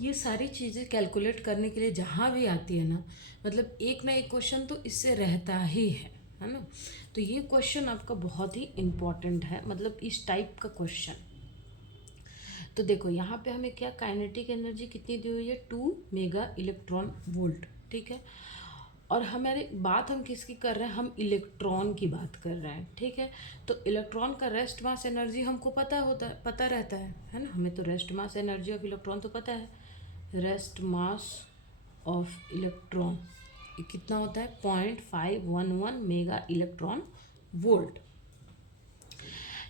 ये सारी चीज़ें कैलकुलेट करने के लिए जहाँ भी आती है ना, मतलब एक ना एक क्वेश्चन तो इससे रहता ही है ना। तो ये क्वेश्चन आपका बहुत ही इम्पॉर्टेंट है, मतलब इस टाइप का क्वेश्चन। तो देखो यहाँ पे हमें क्या काइनेटिक एनर्जी कितनी दी हुई है, 2 मेगा इलेक्ट्रॉन वोल्ट, ठीक है। और हमारी बात हम किसकी कर रहे हैं, हम इलेक्ट्रॉन की बात कर रहे हैं, ठीक है। तो इलेक्ट्रॉन का रेस्ट मास एनर्जी हमको पता रहता है ना, हमें तो rest mass energy of electron तो पता है। रेस्ट मास ऑफ इलेक्ट्रॉन ये कितना होता है, 0.511 मेगा इलेक्ट्रॉन वोल्ट।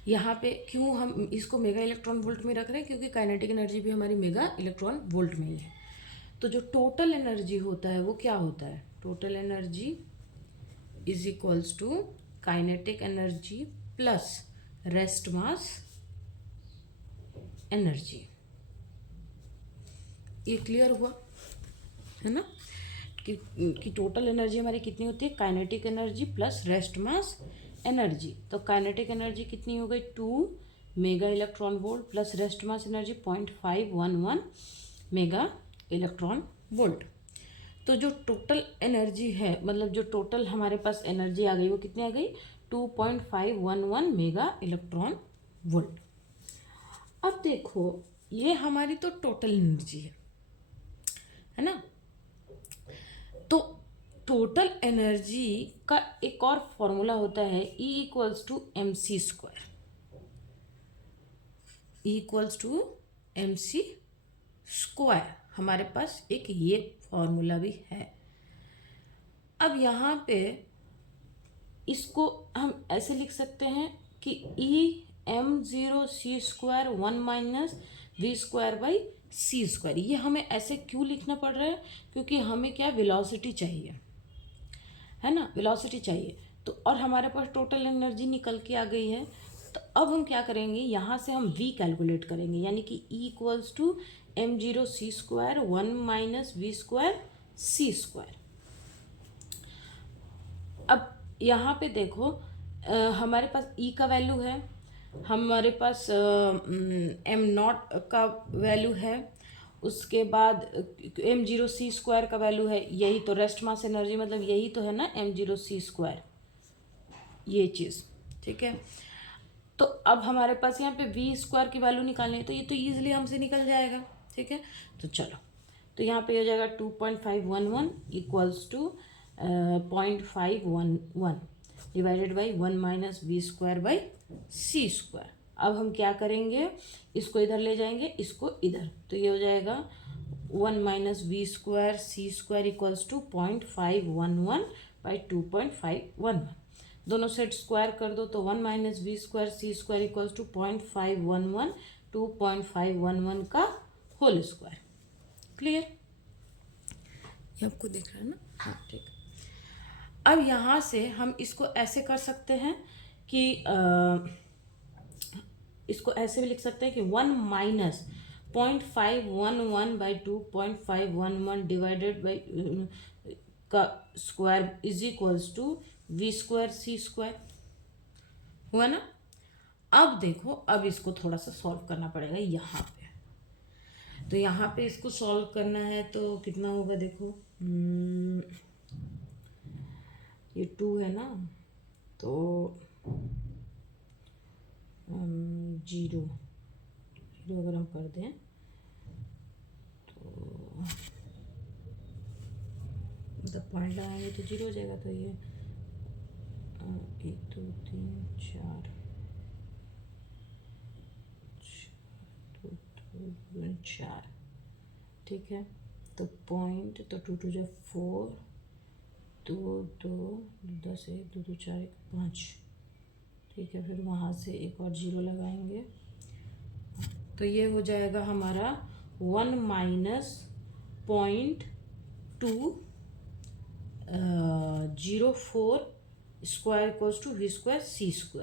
यहाँ पे क्यों हम इसको मेगा इलेक्ट्रॉन वोल्ट में रख रहे हैं, क्योंकि काइनेटिक एनर्जी भी हमारी मेगा इलेक्ट्रॉन वोल्ट में ही है। तो जो टोटल एनर्जी होता है वो क्या होता है, total energy is equals to kinetic energy plus rest mass energy. ये क्लियर हुआ है ना, कि टोटल एनर्जी हमारी कितनी होती है, kinetic energy plus rest mass energy. तो काइनेटिक एनर्जी कितनी हो गई, 2 mega electron volt plus rest mass energy 0.511 mega electron volt. तो जो टोटल एनर्जी है, मतलब जो टोटल हमारे पास एनर्जी आ गई वो कितनी आ गई, 2.511 मेगा इलेक्ट्रॉन वोल्ट। अब देखो ये हमारी तो टोटल एनर्जी है ना। तो टोटल एनर्जी का एक और फॉर्मूला होता है E equals to MC square, E equals to MC square, हमारे पास एक ये फॉर्मूला भी है। अब यहाँ पे इसको हम ऐसे लिख सकते हैं कि EM0C² 1 minus V² by C²। ये हमें ऐसे क्यों लिखना पड़ रहा है, क्योंकि हमें क्या वेलोसिटी चाहिए, है ना, वेलोसिटी चाहिए। तो और हमारे पास टोटल एनर्जी निकल के आ गई है। तो अब हम क्या करेंगे, यहाँ से हम V कैलकुलेट करेंगे, यानी कि E equals to M0C² 1 minus V² C²। अब यहाँ पे देखो हमारे पास E का वैल्यू है, हमारे पास M0 का वैल्यू है, उसके बाद M0C² का वैल्यू है, यही तो रेस्ट मास एनर्जी मतलब यही तो है ना M0C², ये चीज़ ठीक है। तो अब हमारे पास यहाँ पे V² की वैल्यू निकालनी है, तो ये तो ईजिली हमसे निकल जाएगा, ठीक है। तो चलो, तो यहाँ पे हो जाएगा 2.511 equals to 0.511 divided by 1 minus V² by C²। अब हम क्या करेंगे, इसको इधर ले जाएंगे, इसको इधर, तो ये हो जाएगा 1 minus V² C² equals to 0.511 by 2.511। दोनों सेट स्क्वायर कर दो तो 1 minus V² C² equals to 0.511 2.511 का होल स्क्वायर। क्लियर, ये आपको दिख रहा है ना, हाँ ठीक। अब यहाँ से हम इसको ऐसे कर सकते हैं कि इसको ऐसे भी लिख सकते हैं कि 1 माइनस 0.511 बाई 2.511 डिवाइडेड बाई का square is equals to V² C² हुआ ना। अब देखो, अब इसको थोड़ा सा सॉल्व करना पड़ेगा यहाँ पे। तो यहाँ पे इसको सॉल्व करना है तो कितना होगा, देखो ये 2 है ना, तो 0 अगर हम कर दें तो मतलब पॉइंट लगाएंगे तो 0 हो जाएगा। तो ये 1 2 3 4 4 ठीक है। तो पॉइंट, तो 2 2 जा 4 2 2 10 1 2 2 4 1 5 ठीक है। फिर वहाँ से एक और 0 लगाएंगे तो ये हो जाएगा हमारा 1 minus 0.204 square equals to V² C²।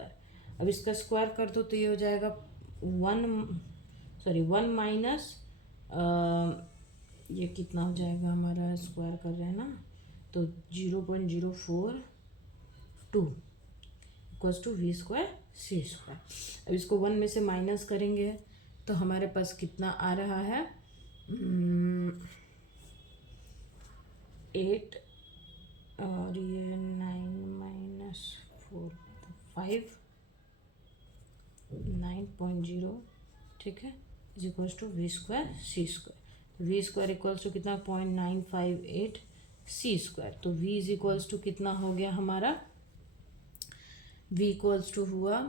अब इसका स्क्वायर कर दो तो ये हो जाएगा 1 माइनस ये कितना हो जाएगा हमारा, स्क्वायर कर रहे हैं ना, तो 0.042 इक्वल्स टू V² C²। अब इसको 1 में से माइनस करेंगे तो हमारे पास कितना आ रहा है, 8 और ये 9 माइनस 4 5 9.0 ठीक है, is equals to V² C²। V² equals to कितना 0.958 C²। तो V इज इक्वल्स टू कितना हो गया हमारा, V इक्वल्स टू हुआ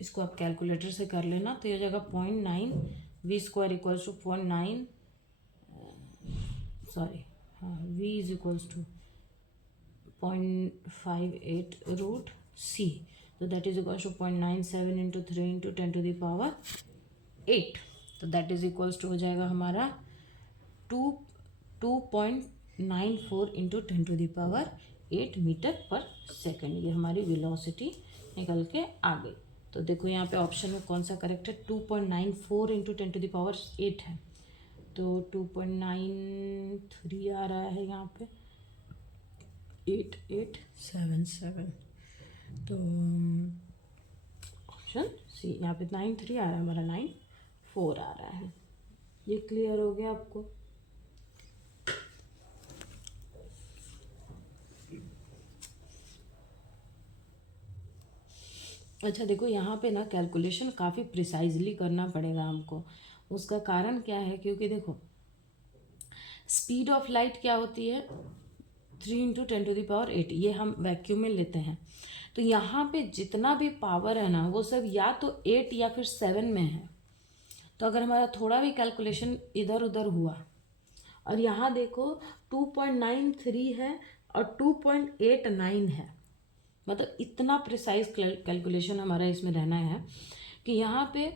इसको आप कैलकुलेटर से कर लेना, तो ये हो जाएगा 0.9 V² इक्वल्स टू 0.9 सॉरी हाँ V is equals to 0.58 root C, तो that is equals to 0.97 into 3 into 10⁸ तो दैट इज इक्वल्स टू हो जाएगा हमारा 2.94 इंटू 10⁸ मीटर पर सेकेंड। ये हमारी वेलोसिटी निकल के आ गई। तो देखो यहाँ पे ऑप्शन में कौन सा करेक्ट है, 2.94 इंटू 10⁸ है, तो 2.93 आ रहा है यहाँ पे, 8877, तो ऑप्शन सी। यहाँ पे 93 आ रहा है, हमारा 94 आ रहा है। ये क्लियर हो गया आपको? अच्छा देखो यहाँ पे ना कैलकुलेशन काफ़ी प्रिसाइजली करना पड़ेगा हमको। उसका कारण क्या है, क्योंकि देखो स्पीड ऑफ लाइट क्या होती है, 3 इंटू 10⁸, ये हम वैक्यूम में लेते हैं। तो यहाँ पे जितना भी पावर है ना वो सब या तो 8 या फिर 7 में है। तो अगर हमारा थोड़ा भी कैलकुलेशन इधर उधर हुआ, और यहाँ देखो 2.93 है और 2.89 है, मतलब इतना प्रिसाइज कैलकुलेशन हमारा इसमें रहना है कि यहाँ पे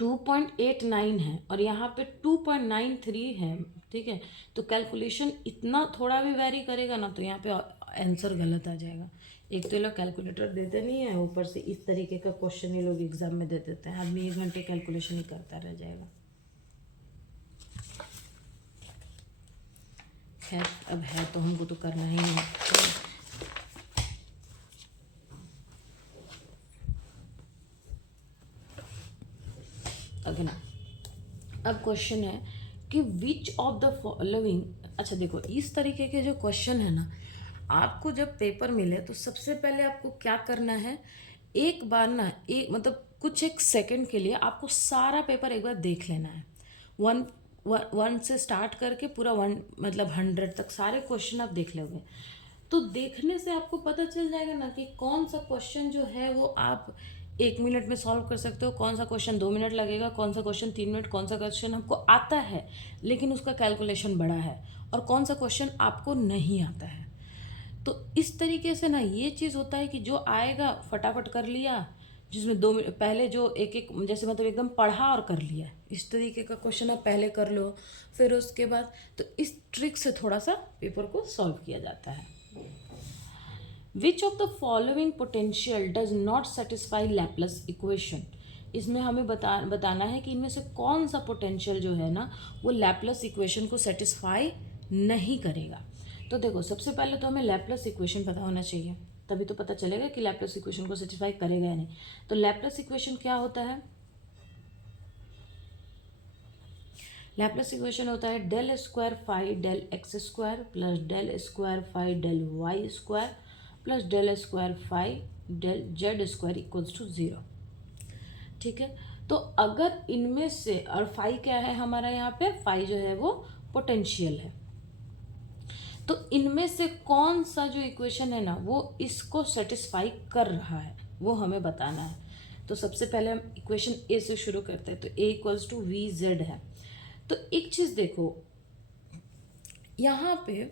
2.89 है और यहाँ पे 2.93 है, ठीक है। तो कैलकुलेशन इतना थोड़ा भी वेरी करेगा ना तो यहाँ पे आंसर गलत आ जाएगा। एक तो ये लोग कैलकुलेटर देते नहीं है, ऊपर से इस तरीके का क्वेश्चन ये लोग एग्जाम में दे देते हैं, आदमी 1 घंटे कैलकुलेशन ही करता रह जाएगा। खैर अब है तो हमको तो करना ही है। अगला अब क्वेश्चन है कि विच ऑफ द फॉलोइंग, अच्छा देखो इस तरीके के जो क्वेश्चन है ना, आपको जब पेपर मिले तो सबसे पहले आपको क्या करना है, एक बार ना एक मतलब कुछ एक सेकंड के लिए आपको सारा पेपर एक बार देख लेना है। वन से स्टार्ट करके पूरा 100 तक सारे क्वेश्चन आप देख लोगे। तो देखने से आपको पता चल जाएगा ना कि कौन सा क्वेश्चन जो है वो आप 1 मिनट में सॉल्व कर सकते हो, कौन सा क्वेश्चन 2 मिनट लगेगा, कौन सा क्वेश्चन 3 मिनट, कौन सा क्वेश्चन आपको आता है लेकिन उसका कैलकुलेशन बड़ा है, और कौन सा क्वेश्चन आपको नहीं आता है। तो इस तरीके से ना ये चीज़ होता है कि जो आएगा फटाफट कर लिया, जिसमें 2 पहले जो एक एक जैसे मतलब एकदम पढ़ा और कर लिया, इस तरीके का क्वेश्चन आप पहले कर लो, फिर उसके बाद तो इस ट्रिक से थोड़ा सा पेपर को सॉल्व किया जाता है। Which of the following potential does not satisfy Laplace equation, इसमें हमें बताना है कि इनमें से कौन सा पोटेंशियल जो है ना वो लैपलेस इक्वेशन को सेटिस्फाई नहीं करेगा। तो देखो सबसे पहले तो हमें लैपलेस इक्वेशन पता होना चाहिए, तभी तो पता चलेगा कि लैपलेस इक्वेशन को सेटिस्फाई करेगा या नहीं। तो लैपलेस इक्वेशन क्या होता है, लैपलेस इक्वेशन होता है del square phi del x square plus del square phi del y square plus del square phi del z square equals to 0। ठीक है, तो अगर इनमें से, और फाई क्या है हमारा यहाँ पे, फाई जो है वो पोटेंशियल है, तो इनमें से कौन सा जो इक्वेशन है ना वो इसको सेटिस्फाई कर रहा है वो हमें बताना है। तो सबसे पहले हम इक्वेशन ए से शुरू करते हैं। तो ए इक्वल्स टू वी जेड है। तो एक चीज़ देखो, यहाँ पे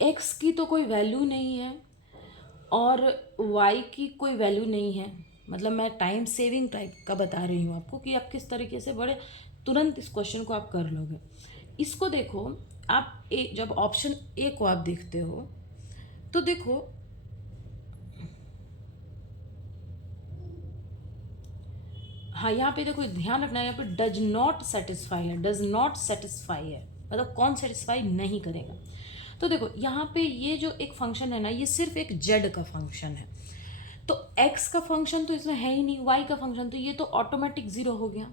x की तो कोई वैल्यू नहीं है और y की कोई वैल्यू नहीं है, मतलब मैं टाइम सेविंग टाइप का बता रही हूँ आपको कि आप किस तरीके से बड़े तुरंत इस क्वेश्चन को आप कर लोगे। इसको देखो आप जब ऑप्शन ए को आप देखते हो तो देखो हाँ यहाँ पे देखो ध्यान रखना है, यहाँ पे डज नॉट सेटिस्फाई है, डज नॉट सेटिस्फाई है मतलब कौन सेटिस्फाई नहीं करेगा। तो देखो यहाँ पे ये जो एक फंक्शन है ना ये सिर्फ एक जेड का फंक्शन है, तो एक्स का फंक्शन तो इसमें है ही नहीं, वाई का फंक्शन तो ये तो ऑटोमेटिक 0 हो गया।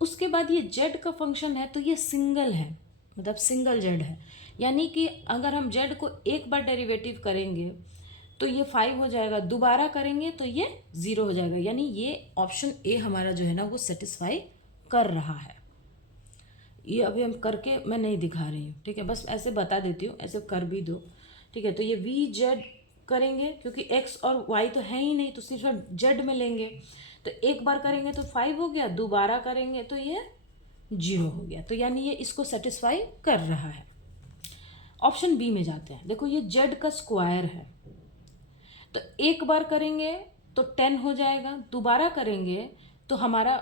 उसके बाद ये जेड का फंक्शन है तो ये सिंगल है, मतलब सिंगल जेड है, यानी कि अगर हम जेड को एक बार डेरिवेटिव करेंगे तो ये 5 हो जाएगा, दोबारा करेंगे तो ये 0 हो जाएगा, यानी ये ऑप्शन ए हमारा जो है ना वो सेटिस्फाई कर रहा है। ये अभी हम करके मैं नहीं दिखा रही हूँ, ठीक है, बस ऐसे बता देती हूँ, ऐसे कर भी दो, ठीक है। तो ये वी जेड करेंगे क्योंकि एक्स और वाई तो है ही नहीं, तो सिर्फ जेड में लेंगे, तो एक बार करेंगे तो 5 हो गया, दोबारा करेंगे तो ये 0 हो गया, तो यानी ये इसको सेटिस्फाई कर रहा है। ऑप्शन बी में जाते हैं। देखो ये जेड का स्क्वायर है, तो एक बार करेंगे तो 10 हो जाएगा, दोबारा करेंगे तो हमारा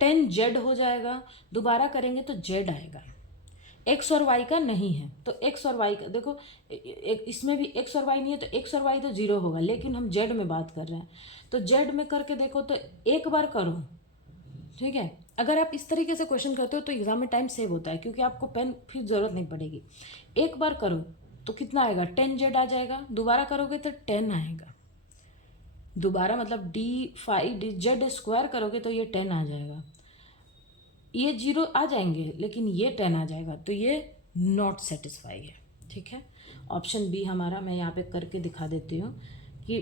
10 जेड हो जाएगा, दोबारा करेंगे तो जेड आएगा। एक्स और वाई का नहीं है, तो एक्स और वाई का देखो इसमें भी एक्स और वाई नहीं है, तो एक्स और वाई तो जीरो होगा, लेकिन हम जेड में बात कर रहे हैं, तो जेड में करके देखो तो एक बार करो, ठीक है। अगर आप इस तरीके से क्वेश्चन करते हो तो एग्जाम में टाइम सेव होता है, क्योंकि आपको पेन फिर ज़रूरत नहीं पड़ेगी। एक बार करो तो कितना आएगा, 10 जेड आ जाएगा, दोबारा करोगे तो 10 आएगा, दोबारा मतलब जेड स्क्वायर करोगे तो ये 10 आ जाएगा, ये 0 आ जाएंगे लेकिन ये 10 आ जाएगा, तो ये नॉट सेटिस्फाई है, ठीक है। ऑप्शन बी हमारा, मैं यहाँ पे करके दिखा देती हूँ कि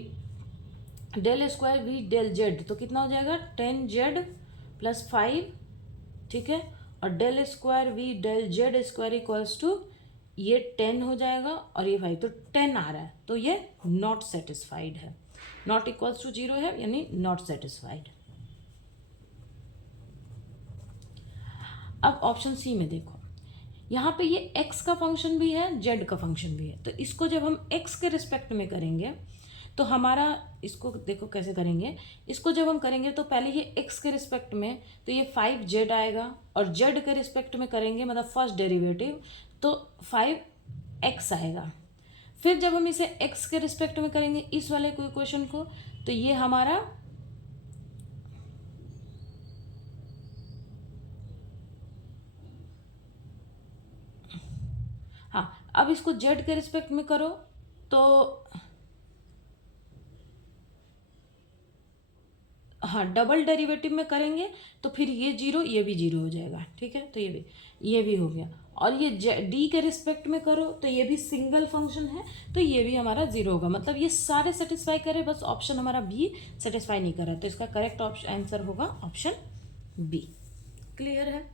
del square v del z तो कितना हो जाएगा 10 जेड प्लस 5, ठीक है, और del square v del z square equals to ये 10 हो जाएगा और ये 5, तो 10 आ रहा है, तो ये नॉट सेटिस्फाइड है, नॉट इक्वल्स टू 0 है यानी नॉट सेटिस्फाइड। अब ऑप्शन सी में देखो, यहाँ पे ये x का फंक्शन भी है, z का फंक्शन भी है, तो इसको जब हम x के रिस्पेक्ट में करेंगे तो हमारा, इसको देखो कैसे करेंगे, इसको जब हम करेंगे तो पहले ये x के रिस्पेक्ट में तो ये 5z आएगा, और z के रिस्पेक्ट में करेंगे मतलब फर्स्ट डेरिवेटिव तो 5x आएगा। फिर जब हम इसे x के रिस्पेक्ट में करेंगे इस वाले कोई क्वेश्चन को, तो ये हमारा हाँ, अब इसको z के रिस्पेक्ट में करो तो हाँ डबल डेरिवेटिव में करेंगे तो फिर ये 0 ये भी 0 हो जाएगा, ठीक है, तो ये भी हो गया, और ये d के रिस्पेक्ट में करो तो ये भी सिंगल फंक्शन है तो ये भी हमारा 0 होगा, मतलब ये सारे सेटिस्फाई करे, बस ऑप्शन हमारा बी सेटिस्फाई नहीं कर रहा है, तो इसका करेक्ट आंसर होगा ऑप्शन बी। क्लियर है।